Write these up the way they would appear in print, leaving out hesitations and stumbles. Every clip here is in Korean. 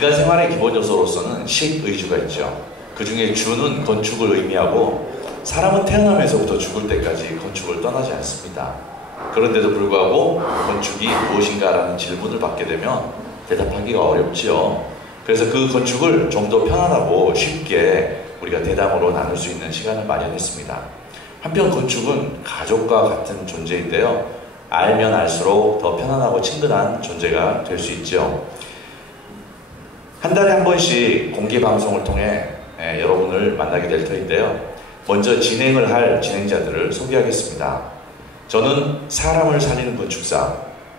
인간 생활의 기본 요소로서는 식, 의주가 있죠. 그 중에 주는 건축을 의미하고 사람은 태어나면서부터 죽을 때까지 건축을 떠나지 않습니다. 그런데도 불구하고 건축이 무엇인가라는 질문을 받게 되면 대답하기가 어렵지요. 그래서 그 건축을 좀 더 편안하고 쉽게 우리가 대담으로 나눌 수 있는 시간을 마련했습니다. 한편 건축은 가족과 같은 존재인데요. 알면 알수록 더 편안하고 친근한 존재가 될 수 있죠. 한 달에 한 번씩 공개 방송을 통해 여러분을 만나게 될 터인데요. 먼저 진행을 할 진행자들을 소개하겠습니다. 저는 사람을 살리는 건축사,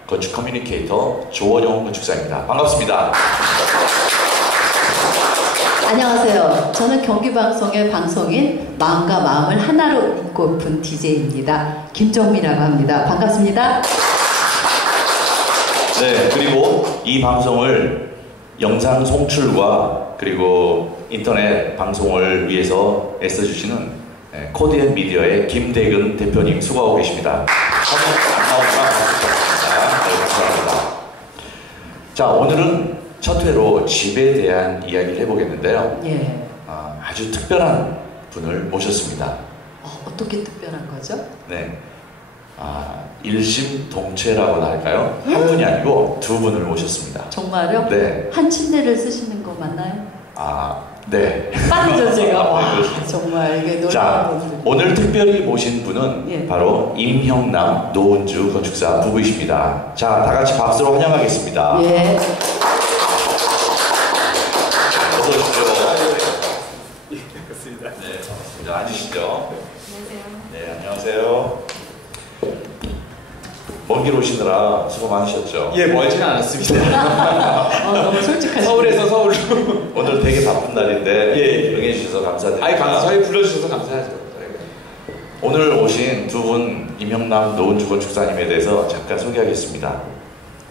건축 커뮤니케이터 조원용 건축사입니다. 반갑습니다. 안녕하세요. 저는 경기방송의 방송인 마음과 마음을 하나로 잇고픈 DJ입니다. 김정미라고 합니다. 반갑습니다. 네, 그리고 이 방송을 영상 송출과 그리고 인터넷 방송을 위해서 애써주시는 코디앤미디어의 김대근 대표님 수고하고 계십니다. 감사합니다. 자, 오늘은 첫 회로 집에 대한 이야기를 해보겠는데요. 예. 아주 특별한 분을 모셨습니다. 어떻게 특별한 거죠? 네. 일심동체라고나 할까요? 한 분이 아니고 두 분을 모셨습니다. 정말요? 네. 한 침대를 쓰시는 거 맞나요? 네. 빠르죠, 제가. 와, 정말 이게 놀라운 자, 분들. 오늘 특별히 모신 분은 예. 바로 임형남, 노은주 건축사 부부이십니다. 자, 다 같이 박수로 환영하겠습니다. 예. 어서 오십시오. 예, 반갑습니다. 네, 반갑습니다. 앉으시죠. 안녕하세요. 네, 안녕하세요. 먼 길 오시느라 수고 많으셨죠? 예, 멀지는 않았습니다. 너무 솔직하시네. 서울에서 서울로. 오늘 되게 바쁜 날인데 예. 응해주셔서 감사드립니다. 아니, 저희 불러주셔서 감사하죠. 오늘 오신 두 분 임형남, 노은주 건축사님에 대해서 잠깐 소개하겠습니다.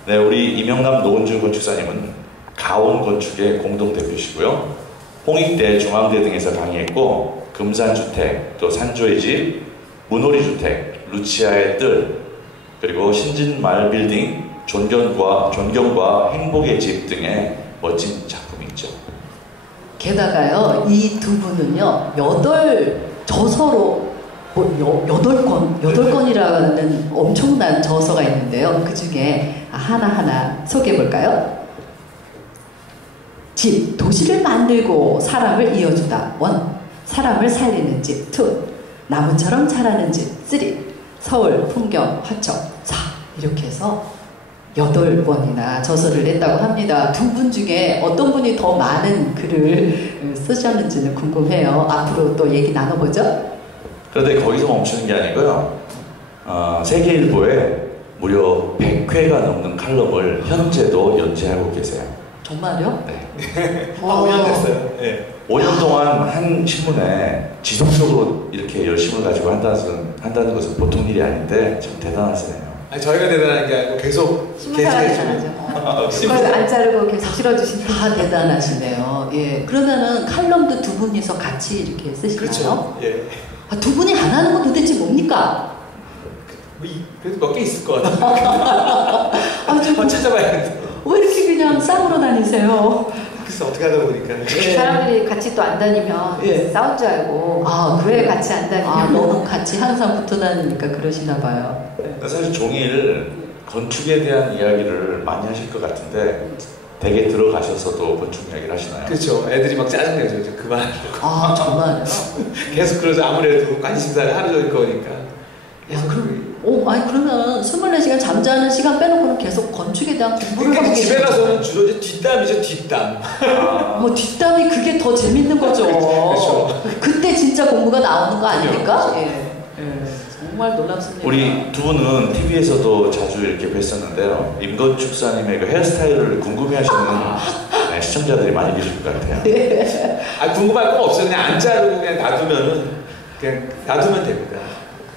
네, 우리 임형남, 노은주 건축사님은 가온 건축의 공동대표시고요. 홍익대, 중앙대 등에서 강의했고 금산주택, 또 산조의 집, 문호리주택, 루치아의 뜰, 그리고 신진말 빌딩, 존경과 행복의 집 등의 멋진 작품이 있죠. 게다가요, 이 두 분은요, 8저서로, 8권이라는 엄청난 저서가 있는데요. 그 중에 하나하나 소개해볼까요? 집, 도시를 만들고 사람을 이어주다. 1. 사람을 살리는 집. 2. 나무처럼 자라는 집. 3. 서울 풍경 화청. 4. 이렇게 해서 8권이나 저서를 냈다고 합니다. 두 분 중에 어떤 분이 더 많은 글을 쓰셨는지는 궁금해요. 앞으로 또 얘기 나눠보죠. 그런데 거기서 멈추는 게 아니고요. 세계일보에 무려 100회가 넘는 칼럼을 현재도 연재하고 계세요. 정말요? 네. 5년 됐어요. 예. 5년 동안 한 신문에 지속적으로 이렇게 열심을 가지고 한다는 것은 보통 일이 아닌데 참 대단하시네요. 아니, 저희가 대단한 게 아니고 계속 신문사가 대단하죠. 그걸 안 자르고 계속 실어주신 다 대단하시네요. 예. 그러면은 칼럼도 두 분이서 같이 이렇게 쓰시나요? 그렇죠. 예. 두 분이 안 하는 건 도대체 뭡니까? 그래도 몇 개 있을 것 같아요. 한번 찾아봐야겠는데. 왜 이렇게 그냥 쌍으로 다니세요? 그래서 어떻게 하다 보니까. 예. 사람들이 같이 또 안 다니면 예. 싸운 줄 알고 왜 그래요? 같이 안 다니면 너무 같이 항상 붙어 다니니까 그러시나 봐요. 사실 종일 건축에 대한 이야기를 많이 하실 것 같은데 댁에 들어가셔서도 건축 이야기를 하시나요? 그렇죠. 애들이 막 짜증내죠. 이제 그만하라고. 정말요? 계속 그러죠. 아무래도 관심사를 하루 종일 거니까. 그러면 24시간 잠자는 시간 빼놓고는 계속 건축에 대한 공부를 그러니까 하고 집에 계시죠? 가서는 주로 이제 뒷담이죠. 뒷담. 뒷담이 그게 더 재밌는 거죠. 그렇죠. 그때 진짜 공부가 나오는 거 아닙니까? 예. 정말 놀랍습니다. 우리 두 분은 TV에서도 자주 이렇게 뵀었는데요. 임 건축사님의 그 헤어스타일을 궁금해하시는 시청자들이 많이 계실 것 같아요. 궁금할 거 없어요. 그냥 안 자르고 그냥 놔두면 됩니다.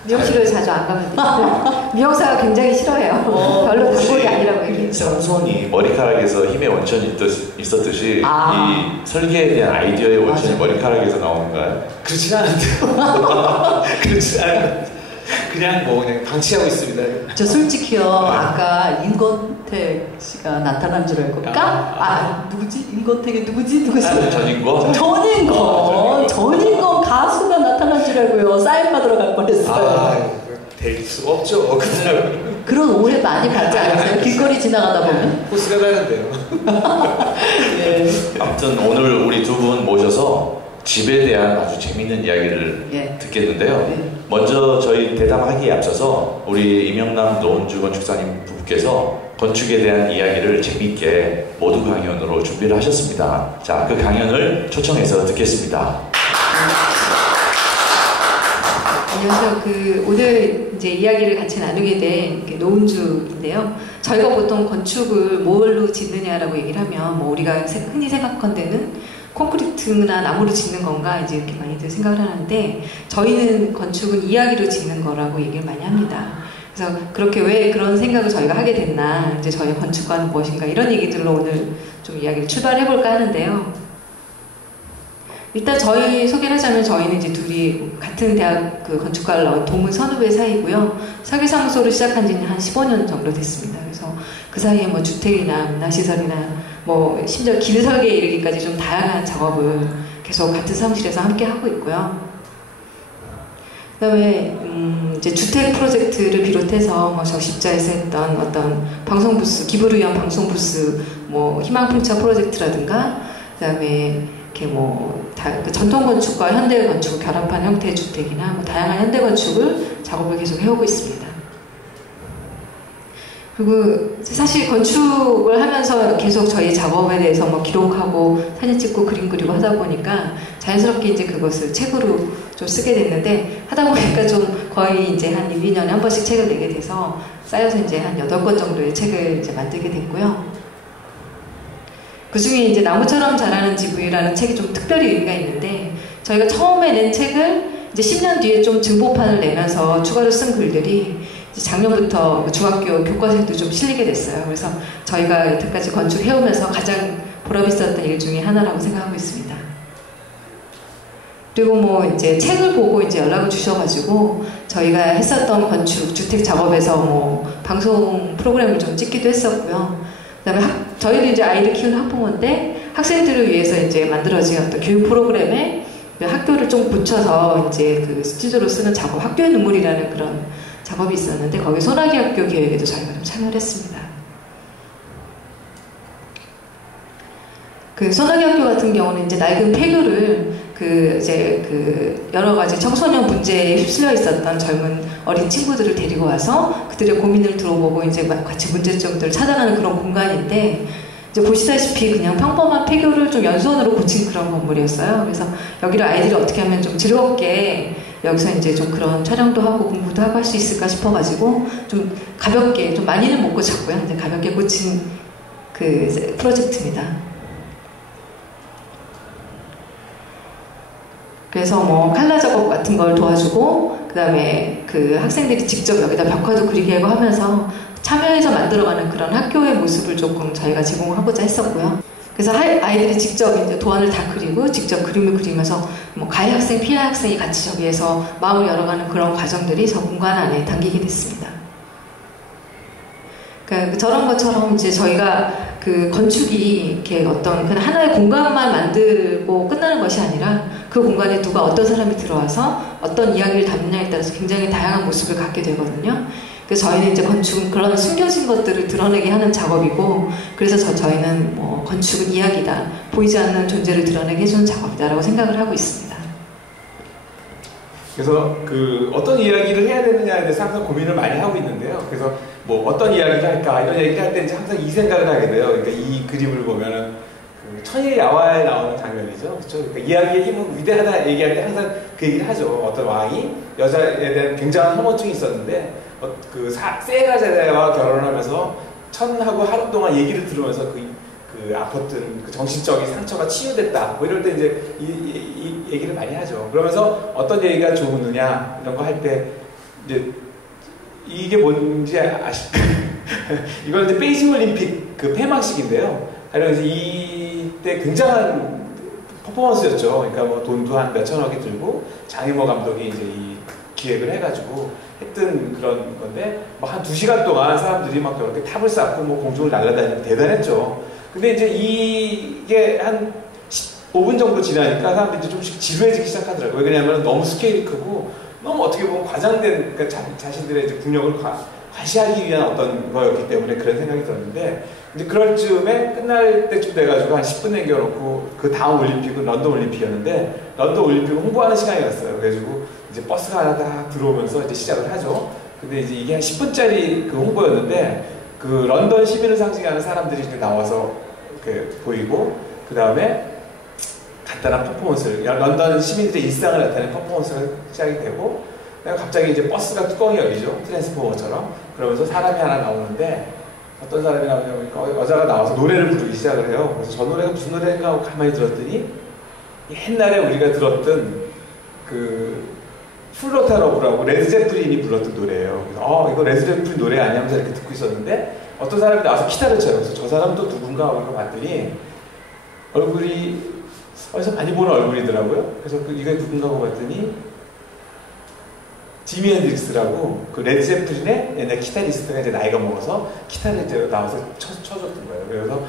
미용실을 자주 안 가면 돼요. 미용사가 굉장히 싫어해요. 별로 단골이 아니라고 얘기했죠. 삼손이 머리카락에서 힘의 원천이 있었듯이 이 설계에 대한 아이디어의 원천이 머리카락에서 나오는가요? 그렇진 않은데요. 그렇진 않은데. 그냥 뭐 그냥 방치하고 있습니다. 저 솔직히요, 아까 임권택 씨가 나타난 줄 알고, 누구지? 임권택이 누구지? 전인권? 전인권 가수가 나타난 줄 알고요. 사인 받으러 갈 뻔했어요. 될 수 없죠. 그 사람. 그런 오해 많이 받지 않으세요? 길거리 지나가다 보면? 포스가 다른데요. 네. 아무튼 오늘 우리 두 분 모셔서 집에 대한 아주 재밌는 이야기를 예. 듣겠는데요. 네. 먼저 저희 대담하기에 앞서서 우리 임영남 노은주 건축사님 부부께서 건축에 대한 이야기를 재미있게 모두 강연으로 준비를 하셨습니다. 자, 그 강연을 초청해서 듣겠습니다. 안녕하세요. 오늘 이제 이야기를 같이 나누게 된 노은주인데요. 저희가 보통 건축을 뭘로 짓느냐라고 얘기를 하면 뭐 우리가 흔히 생각한데는 콘크리트나 나무로 짓는 건가 이제 이렇게 많이들 생각을 하는데 저희는 건축은 이야기로 짓는 거라고 얘기를 많이 합니다. 그래서 그렇게 왜 그런 생각을 저희가 하게 됐나 이제 저희 건축과는 무엇인가 이런 얘기들로 오늘 좀 이야기를 출발해 볼까 하는데요. 일단 저희 소개를 하자면 저희는 이제 둘이 같은 대학 건축과를 나온 동문 선후배 사이고요. 설계사무소를 시작한 지는 한 15년 정도 됐습니다. 그래서 그 사이에 뭐 주택이나 문화시설이나 뭐 심지어 길 설계에 이르기까지 좀 다양한 작업을 계속 같은 사무실에서 함께 하고 있고요. 그다음에 이제 주택 프로젝트를 비롯해서 뭐 저 십자에서 했던 어떤 방송 부스, 기부를 위한 방송 부스, 뭐 희망풍차 프로젝트라든가, 그다음에 이렇게 그 전통 건축과 현대 건축을 결합한 형태의 주택이나 뭐 다양한 현대 건축을 작업을 계속 해오고 있습니다. 그리고 사실 건축을 하면서 계속 저희 작업에 대해서 뭐 기록하고 사진 찍고 그림 그리고 하다 보니까 자연스럽게 이제 그것을 책으로 좀 쓰게 됐는데 하다 보니까 좀 거의 이제 한 1, 2년에 한 번씩 책을 내게 돼서 쌓여서 이제 한 8권 정도의 책을 이제 만들게 됐고요. 그 중에 이제 나무처럼 자라는 집이라는 책이 좀 특별히 의미가 있는데 저희가 처음에 낸 책을 이제 10년 뒤에 좀 증보판을 내면서 추가로 쓴 글들이 이제 작년부터 중학교 교과서에도 좀 실리게 됐어요. 그래서 저희가 여태까지 건축해오면서 가장 보람 있었던 일 중에 하나라고 생각하고 있습니다. 그리고 뭐 이제 책을 보고 이제 연락을 주셔가지고 저희가 했었던 건축 주택 작업에서 뭐 방송 프로그램을 좀 찍기도 했었고요. 그다음에 저희도 이제 아이들 키우는 학부모인데 학생들을 위해서 이제 만들어진 어떤 교육 프로그램에 학교를 좀 붙여서 이제 그 스튜디오로 쓰는 작업, 학교의 눈물이라는 그런 작업이 있었는데 거기 소나기 학교 기획에도 저희가 좀 참여를 했습니다. 그 소나기 학교 같은 경우는 이제 낡은 폐교를 여러 가지 청소년 문제에 휩쓸려 있었던 젊은 어린 친구들을 데리고 와서 그들의 고민을 들어보고 이제 같이 문제점들을 찾아가는 그런 공간인데 이제 보시다시피 그냥 평범한 폐교를 좀 연수원으로 고친 그런 건물이었어요. 그래서 여기를 아이들이 어떻게 하면 좀 즐겁게 여기서 이제 좀 그런 촬영도 하고 공부도 하고 할 수 있을까 싶어가지고 좀 가볍게, 좀 많이는 못 고쳤고요. 이제 가볍게 고친 그 프로젝트입니다. 그래서 뭐 칼라 작업 같은 걸 도와주고 그 다음에 그 학생들이 직접 여기다 벽화도 그리게 하고 하면서 참여해서 만들어가는 그런 학교의 모습을 조금 저희가 제공하고자 했었고요. 그래서 아이들이 직접 이제 도안을 다 그리고 직접 그림을 그리면서 뭐 가해 학생, 피해 학생이 같이 저기에서 마음을 열어가는 그런 과정들이 저 공간 안에 담기게 됐습니다. 그러니까 저런 것처럼 이제 저희가 그 건축이 이렇게 어떤 그냥 하나의 공간만 만들고 끝나는 것이 아니라 그 공간에 누가 어떤 사람이 들어와서 어떤 이야기를 담느냐에 따라서 굉장히 다양한 모습을 갖게 되거든요. 그래서 저희는 이제 건축은 그런 숨겨진 것들을 드러내게 하는 작업이고, 그래서 저희는 뭐 건축은 이야기다, 보이지 않는 존재를 드러내게 해주는 작업이다라고 생각을 하고 있습니다. 그래서 그 어떤 이야기를 해야 되느냐에 대해서 항상 고민을 많이 하고 있는데요. 그래서 뭐 어떤 이야기를 할까 이런 얘기를 할 때 이제 항상 이 생각을 하게 돼요. 그러니까 이 그림을 보면은 그 천의 야화에 나오는 장면이죠. 그렇죠? 그러니까 이야기의 힘은 위대하다 얘기할 때 항상 그 얘기를 하죠. 어떤 왕이 여자에 대한 굉장한 혐오증이 있었는데 그 세가제다와 결혼을 하면서 천하고 하루 동안 얘기를 들으면서 그 아팠던 그 정신적인 상처가 치유됐다. 뭐 이럴 때 이제 이 얘기를 많이 하죠. 그러면서 어떤 얘기가 좋으느냐 이런 거 할 때 이제 이게 뭔지 아실까요? 이건 이제 베이징 올림픽 그 폐막식인데요. 그래서 이때 굉장한 퍼포먼스였죠. 그러니까 뭐 돈도 한 몇천억이 들고 장희모 감독이 이제 이 기획을 해가지고 했던 그런 건데 뭐 한 2시간 동안 사람들이 막 이렇게 탑을 쌓고 뭐 공중을 날아다니고 대단했죠. 근데 이제 이게 한 15분 정도 지나니까 사람들이 좀씩 지루해지기 시작하더라고요. 왜냐하면 너무 스케일이 크고 너무 어떻게 보면 과장된 그러니까 자신들의 이제 국력을 과시하기 위한 어떤 거였기 때문에 그런 생각이 들었는데 이제 그럴 즈음에 끝날 때쯤 돼가지고 한 10분 남겨놓고 그 다음 올림픽은 런던 올림픽이었는데 런던 올림픽을 홍보하는 시간이었어요. 그래가지고 이제 버스가 하나 딱 들어오면서 이제 시작을 하죠. 근데 이제 이게 한 10분짜리 그 홍보였는데 그 런던 시민을 상징하는 사람들이 이제 나와서 이렇게 보이고 그 다음에 간단한 퍼포먼스를 런던 시민들의 일상을 나타내는 퍼포먼스가 시작이 되고 갑자기 이제 버스가 뚜껑이 열리죠. 트랜스포머처럼. 그러면서 사람이 하나 나오는데 어떤 사람이 나오냐면 여자가 나와서 노래를 부르기 시작을 해요. 그래서 저 노래가 무슨 노래인가 하고 가만히 들었더니 옛날에 우리가 들었던 그 플로타 러브라고 레드 제플린이 불렀던 노래예요. 그래서 이거 레드 제플린 노래 아니냐면서 이렇게 듣고 있었는데 어떤 사람이 나와서 기타를 쳐요. 그래서 저 사람도 누군가 하고 봤더니 얼굴이 어디서 많이 보는 얼굴이더라고요. 그래서 이게 누군가 하고 봤더니 지미 헨드릭스라고 그 레드 제플린의 옛날 기타리스트가 이제 나이가 먹어서 기타를 이제 나와서 쳐줬던 거예요. 그래서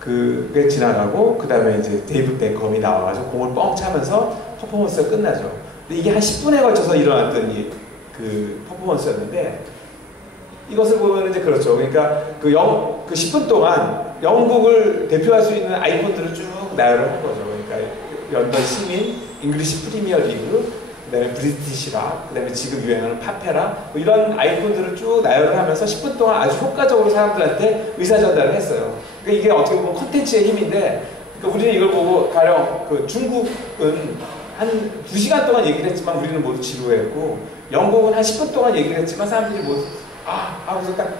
그게 지나가고 그 다음에 이제 데이브 베컴이 나와가지고 공을 뻥 차면서 퍼포먼스가 끝나죠. 근데 이게 한 10분에 걸쳐서 일어났던 그 퍼포먼스였는데 이것을 보면 이제 그렇죠. 그러니까 그 10분 동안 영국을 대표할 수 있는 아이콘들을 쭉 나열을 한 거죠. 그러니까 런던 시민, 잉글리시 프리미어 리그, 그 다음에 브리티시 락, 그 다음에 지금 유행하는 파페라 뭐 이런 아이콘들을 쭉 나열을 하면서 10분 동안 아주 효과적으로 사람들한테 의사 전달을 했어요. 그러니까 이게 어떻게 보면 콘텐츠의 힘인데 그러니까 우리는 이걸 보고 가령 그 중국은 한 2시간 동안 얘기를 했지만 우리는 모두 지루했고 영국은 한 10분 동안 얘기를 했지만 사람들이 모두 하고서 딱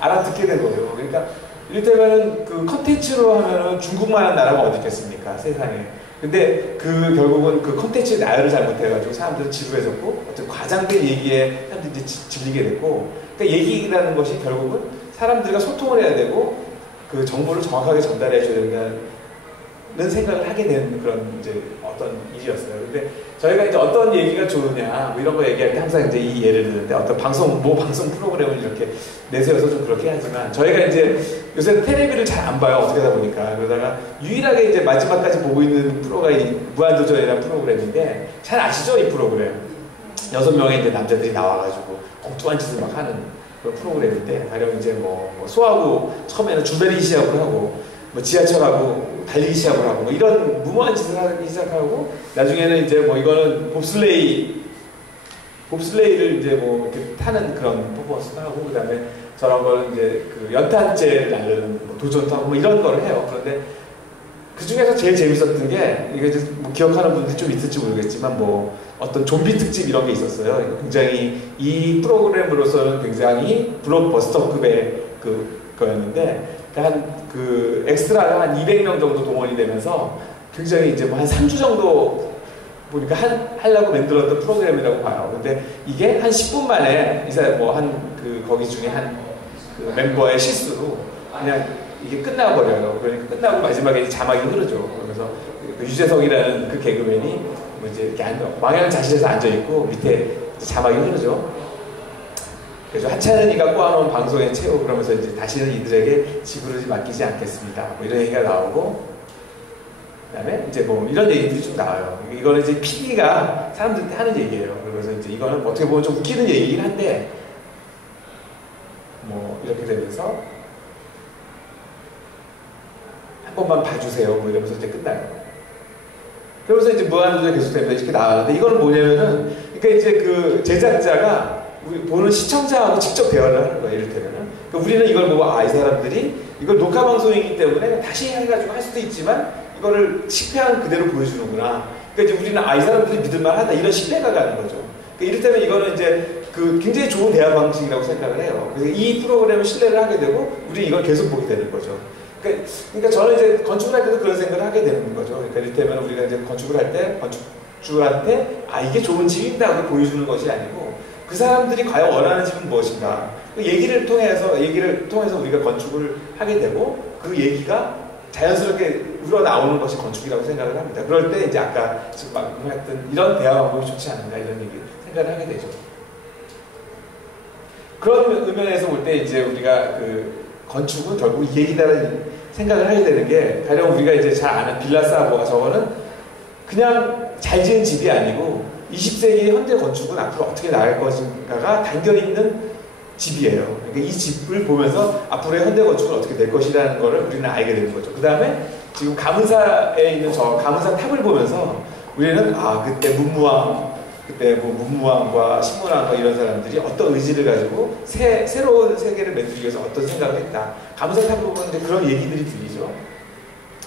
알아듣게 된 거예요. 그러니까 이를테면 그 컨텐츠로 하면은 중국만한 나라가 어디 있겠습니까 세상에. 근데 결국은 그 컨텐츠 나열을 잘못해가지고 사람들은 지루해졌고 어떤 과장된 얘기에 사람들이 이제 질리게 됐고 그러니까 얘기라는 것이 결국은 사람들과 소통을 해야 되고 그 정보를 정확하게 전달해 줘야 된다는 생각을 하게 된 그런 이제 어떤 일이었어요. 근데 저희가 이제 어떤 얘기가 좋으냐 뭐 이런 거 얘기할 때 항상 이제 이 예를 드는데 어떤 방송 프로그램을 이렇게 내세워서 좀 그렇게 하지만 저희가 이제 요새 텔레비를 잘 안 봐요. 어떻게 하다 보니까. 그러다가 유일하게 이제 마지막까지 보고 있는 프로가 이 무한도전이라는 프로그램인데 잘 아시죠? 이 프로그램. 6명의 이제 남자들이 나와가지고 엉뚱한 짓을 막 하는 그런 프로그램인데 가령 이제 뭐 수하고 처음에는 줄다리기 시합을 하고 뭐 지하철하고 달리기 시합을 하고 뭐 이런 무모한 짓을 하기 시작하고 나중에는 이제 뭐 이거는 봅슬레이를 이제 뭐 이렇게 타는 그런 퍼포먼스도 하고 그 다음에 저런 거는 이제 그 연탄재를 날르는 뭐 도전도 하고 뭐 이런 거를 해요. 그런데 그 중에서 제일 재밌었던 게 이게 이제 뭐 기억하는 분들이 좀 있을지 모르겠지만 뭐 어떤 좀비 특집 이런 게 있었어요. 굉장히 이 프로그램으로서는 굉장히 블록버스터급의 거였는데 그 엑스트라가 한 200명 정도 동원이 되면서 굉장히 이제 뭐 한 3주 정도 보니까 하려고 만들었던 프로그램이라고 봐요. 근데 이게 한 10분 만에 이제 뭐 거기 중에 그 멤버의 실수로 그냥 이게 끝나버려요. 그러니까 끝나고 마지막에 자막이 흐르죠. 그러면서 그 유재석이라는 그 개그맨이 뭐 이제 이렇게 망향자실에서 앉아있고 밑에 자막이 흐르죠. 그래서 하찮은 이가 꼬아놓은 방송의 최후 그러면서 이제 다시는 이들에게 지구를 맡기지 않겠습니다. 뭐 이런 얘기가 나오고 그다음에 이제 뭐 이런 얘기들이 좀 나와요. 이거는 이제 PD가 사람들한테 하는 얘기예요. 그래서 이제 이거는 어떻게 보면 좀 웃기는 얘기긴 한데 뭐 이렇게 되면서 한 번만 봐주세요. 뭐 이러면서 이제 끝나요. 그러면서 이제 무한도전 계속됩니다. 이렇게 나가는데 이거는 뭐냐면은 그러니까 이제 그 제작자가 우리 보는 시청자하고 직접 대화를 하는 거예요. 이를테면은. 그러니까 우리는 이걸 보고 이 사람들이 이걸 녹화 방송이기 때문에 다시 해가지고 할 수도 있지만 이거를 실패한 그대로 보여주는구나. 그러니까 이제 우리는 이 사람들이 믿을만하다 이런 신뢰가 가는 거죠. 그러니까 이를테면 이거는 이제 그 굉장히 좋은 대화 방식이라고 생각을 해요. 그래서 이 프로그램을 신뢰를 하게 되고 우리 이걸 계속 보게 되는 거죠. 그러니까 저는 이제 건축을 할 때도 그런 생각을 하게 되는 거죠. 그러니까 이를테면 우리가 이제 건축을 할 때 건축주한테 이게 좋은 집입니다 하고 보여주는 것이 아니고 그 사람들이 과연 원하는 집은 무엇인가 얘기를 통해서 우리가 건축을 하게 되고 그 얘기가 자연스럽게 우러나오는 것이 건축이라고 생각을 합니다. 그럴 때 이제 아까 지금 방금 했던 이런 대화 방법이 좋지 않는가 이런 얘기 생각을 하게 되죠. 그런 의면에서 볼 때 이제 우리가 그 건축은 결국 이 얘기다라는 생각을 하게 되는 게, 가령 우리가 이제 잘 아는 빌라사보아, 저거는 그냥 잘 지은 집이 아니고 20세기의 현대 건축은 앞으로 어떻게 나갈 것인가가 담겨있는 집이에요. 그러니까 이 집을 보면서 앞으로의 현대 건축은 어떻게 될 것이라는 거를 우리는 알게 되는 거죠. 그 다음에 지금 가문사에 있는 저 가문사 탑을 보면서 우리는 그때 그때 뭐 문무왕과 신문왕과 이런 사람들이 어떤 의지를 가지고 새로운 세계를 만들기 위해서 어떤 생각을 했다. 가문사 탑을 보면 이제 그런 얘기들이 들리죠.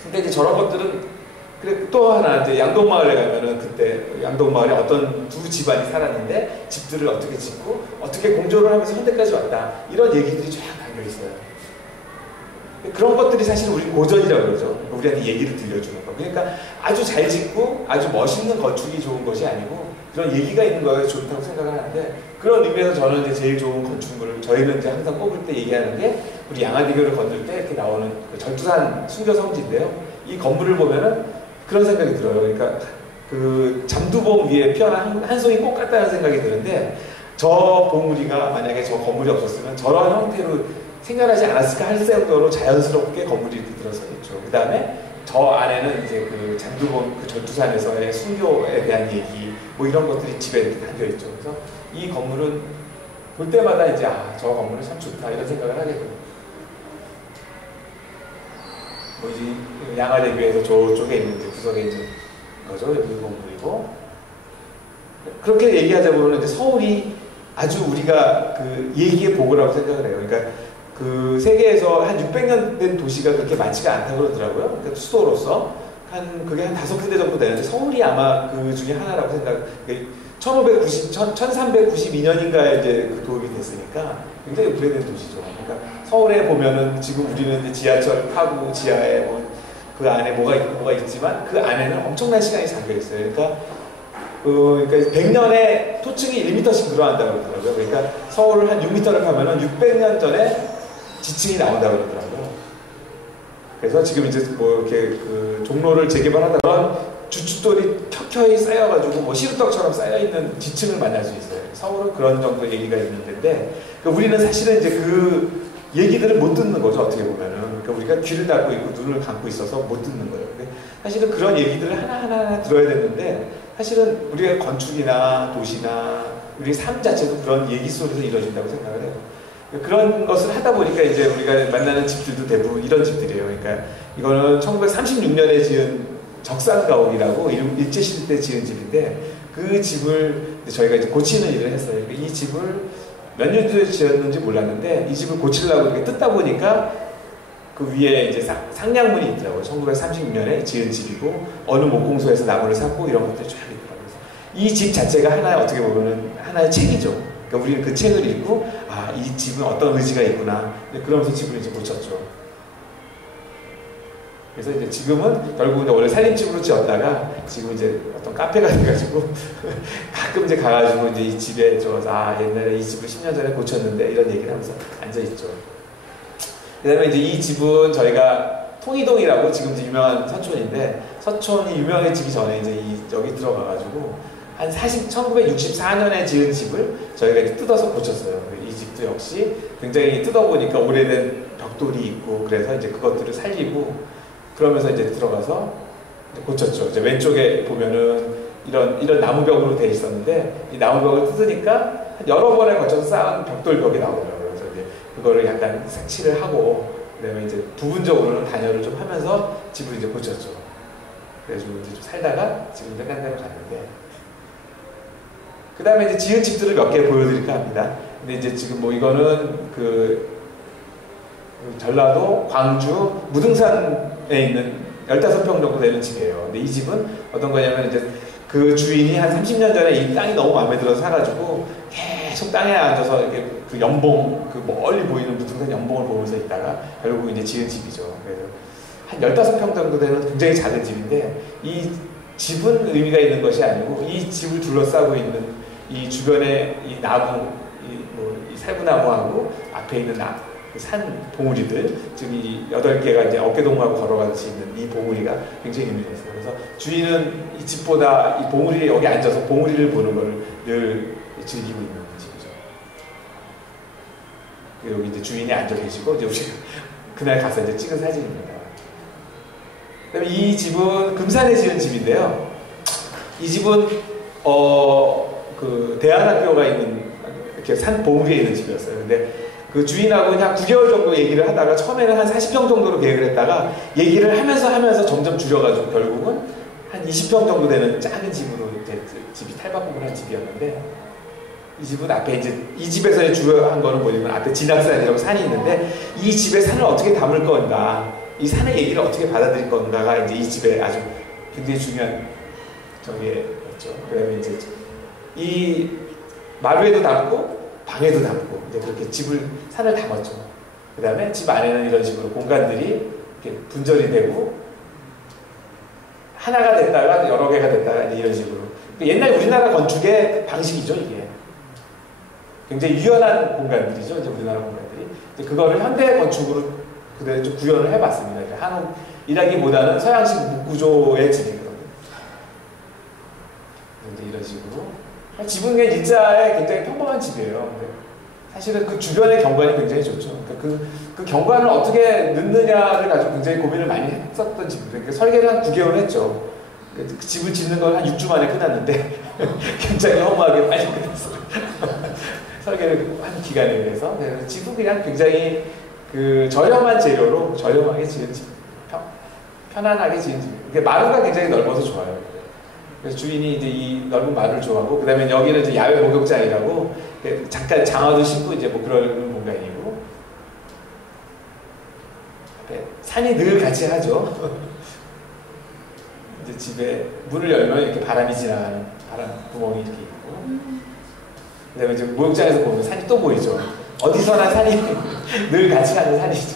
근데 이제 저런 것들은, 그래 또 하나 이제 양동마을에 가면은 그때 양동마을에 어떤 두 집안이 살았는데 집들을 어떻게 짓고 어떻게 공조를 하면서 현대까지 왔다, 이런 얘기들이 쫙 담겨 있어요. 그런 것들이 사실 우리 고전이라고 그러죠. 우리한테 얘기를 들려주는 거. 그러니까 아주 잘 짓고 아주 멋있는 건축이 좋은 것이 아니고 그런 얘기가 있는 거가 좋다고 생각을 하는데, 그런 의미에서 저는 이제 제일 좋은 건축물을 저희는 이제 항상 꼽을 때 얘기하는 게, 우리 양화대교를 건널 때 이렇게 나오는 그 절두산 순교 성지인데요. 이 건물을 보면은 그런 생각이 들어요. 그러니까 그 잠두봉 위에 피어난 한 송이 꽃 같다는 생각이 드는데, 저 봉우리가 만약에 저 건물이 없었으면 저런 형태로 생겨나지 않았을까 할 정도로 자연스럽게 건물이 이렇게 들어서 있죠. 그 다음에 저 안에는 이제 그 잠두봉 그 절두산에서의 순교에 대한 얘기, 뭐 이런 것들이 집에 이렇게 담겨 있죠. 그래서 이 건물은 볼 때마다 이제 저 건물은 참 좋다, 이런 생각을 하게 돼요. 뭐 이제 양화대교에서 저쪽에 있는 이제 구석에 있는 거죠. 여기 건물이고. 그렇게 얘기하자 보면 이제 서울이 아주 우리가 그 얘기의 보고라고 생각을 해요. 그러니까 그 세계에서 한 600년 된 도시가 그렇게 많지가 않다고 그러더라고요. 그러니까 수도로서 그게 한 5군데 정도 되는데 서울이 아마 그 중에 하나라고 생각. 1392년인가에 이제 그 도입이 됐으니까 굉장히 오래된 도시죠. 그러니까 서울에 보면은 지금 우리는 이제 지하철 타고 지하에 뭐 그 안에 뭐가 있지만 그 안에는 엄청난 시간이 잠겨 있어요. 그러니까 100년에 토층이 1m씩 늘어난다고 그러더라고요. 그러니까 서울을 한 6m를 가면은 600년 전에 지층이 나온다고 그러더라고요. 그래서 지금 이제 뭐 이렇게 그 종로를 재개발하다 보면 주춧돌이 켜켜이 쌓여가지고 뭐 시루떡처럼 쌓여있는 지층을 만날 수 있어요. 서울은 그런 정도 얘기가 있는 데인데, 우리는 사실은 이제 그 얘기들을 못 듣는 거죠, 어떻게 보면은. 그러니까 우리가 귀를 닫고 있고 눈을 감고 있어서 못 듣는 거예요. 근데 사실은 그런 얘기들을 하나하나 들어야 되는데, 사실은 우리의 건축이나 도시나 우리의 삶 자체도 그런 얘기 속에서 이루어진다고 생각을 해요. 그런 것을 하다 보니까 이제 우리가 만나는 집들도 대부분 이런 집들이에요. 그러니까 이거는 1936년에 지은 적산가옥이라고 일제시대 때 지은 집인데, 그 집을 저희가 이제 고치는 일을 했어요. 이 집을 몇 년도에 지었는지 몰랐는데, 이 집을 고치려고 이렇게 뜯다 보니까 그 위에 이제 상량문이 있더라고요. 1936년에 지은 집이고, 어느 목공소에서 나무를 샀고, 이런 것들이 쫙 있더라고요. 이 집 자체가 하나의, 어떻게 보면은 하나의 책이죠. 그러니까 우리는 그 책을 읽고, 이 집은 어떤 의지가 있구나. 그러면서 집을 이제 고쳤죠. 그래서 이제 지금은 결국은 원래 살림집으로 지었다가 지금 이제 어떤 카페가 돼가지고 가끔 이제 가가지고 이제 이 집에 옛날에 이 집을 10년 전에 고쳤는데, 이런 얘기를 하면서 앉아있죠. 그 다음에 이제 이 집은 저희가 통이동이라고 지금 이제 유명한 서촌인데, 서촌이 유명해지기 전에 이제 여기 들어가가지고 한 1964년에 지은 집을 저희가 이제 뜯어서 고쳤어요. 이 집도 역시 굉장히 뜯어보니까 오래된 벽돌이 있고, 그래서 이제 그것들을 살리고, 그러면서 이제 들어가서 이제 고쳤죠. 이제 왼쪽에 보면은 이런 나무벽으로 돼 있었는데, 이 나무벽을 뜯으니까 여러 번에 걸쳐서 쌓은 벽돌벽이 나오더라고요. 그래서 이제 그거를 약간 색칠을 하고, 그다음에 이제 부분적으로는 단열을 좀 하면서 집을 이제 고쳤죠. 그래서 이제 좀 살다가 지금 이제 딴 데로 갔는데, 그 다음에 이제 지은 집들을 몇 개 보여드릴까 합니다. 근데 이제 지금 뭐 이거는 그 전라도, 광주, 무등산에 있는 15평 정도 되는 집이에요. 근데 이 집은 어떤 거냐면, 이제 그 주인이 한 30년 전에 이 땅이 너무 마음에 들어서 사가지고 계속 땅에 앉아서 이렇게 그 연봉, 그 멀리 보이는 무등산 연봉을 보면서 있다가 결국 이제 지은 집이죠. 그래서 한 15평 정도 되는 굉장히 작은 집인데, 이 집은 의미가 있는 것이 아니고, 이 집을 둘러싸고 있는 이 주변에 이 나무, 이 살구나무하고 앞에 있는 산 봉우리들, 즉 이 8개가 이제 어깨동무하고 걸어가듯이 있는 이 봉우리가 굉장히 유명했어요. 그래서 주인은 이 집보다 이 봉우리 여기 앉아서 봉우리를 보는 걸 늘 즐기고 있는 집이죠. 여기 이제 주인이 앉아 계시고 이제 우리가 그날 가서 이제 찍은 사진입니다. 그다음에 이 집은 금산에 지은 집인데요. 이 집은 그 대안학교가 있는 이렇게 산 봉우리에 있는 집이었어요. 근데 그 주인하고 그냥 9개월 정도 얘기를 하다가 처음에는 한 40평 정도로 계획을 했다가 얘기를 하면서 점점 줄여가지고 결국은 한 20평 정도 되는 작은 집으로 이제 집이 탈바꿈을 한 집이었는데 이 집은 앞에 이제 이 집에서 주요한 거는 뭐냐면 앞에 진학산이라고 산이 있는데 이 집에 산을 어떻게 담을 건가, 이 산의 얘기를 어떻게 받아들일 건가가 이제 이 집에 아주 굉장히 중요한 저기였죠. 그다음에 이제 이 마루에도 담고 방에도 담고 이제 그렇게 산을 담았죠. 그 다음에 집 안에는 이런 식으로 공간들이 이렇게 분절이 되고 하나가 됐다가 여러 개가 됐다가 이런 식으로. 옛날 우리나라 건축의 방식이죠, 이게. 굉장히 유연한 공간들이죠, 이제 우리나라 공간들이. 이제 그거를 현대 건축으로 그대로 좀 구현을 해봤습니다. 한옥이라기보다는 서양식 묵구조의 집이거든요. 이제 이런 식으로. 집은 그냥 일자에 굉장히 평범한 집이에요. 근데 사실은 그 주변의 경관이 굉장히 좋죠. 그러니까 그 경관을 어떻게 넣느냐를 가지고 굉장히 고민을 많이 했었던 집입니다. 그러니까 설계를 한 9개월 했죠. 그 집을 짓는 건 한 6주 만에 끝났는데 굉장히 허무하게 빨리 끝났어요. 설계를 한 기간에 비해서. 네, 집은 그냥 굉장히 그 저렴한 재료로 저렴하게 지은 집, 편안하게 지은 집. 이게 마루가 굉장히 넓어서 좋아요. 그래서 주인이 이제 이 넓은 마루를 좋아하고, 그 다음에 여기는 이제 야외 목욕장이라고 잠깐 장화도 신고 이제 뭐 그런 공간이고, 앞에 산이 늘 같이 하죠. 이제 집에 문을 열면 이렇게 바람이 지나가는 바람 구멍이 이렇게 있고, 그 다음에 이제 목욕장에서 보면 산이 또 보이죠. 어디서나 산이 늘 같이 가는 산이죠.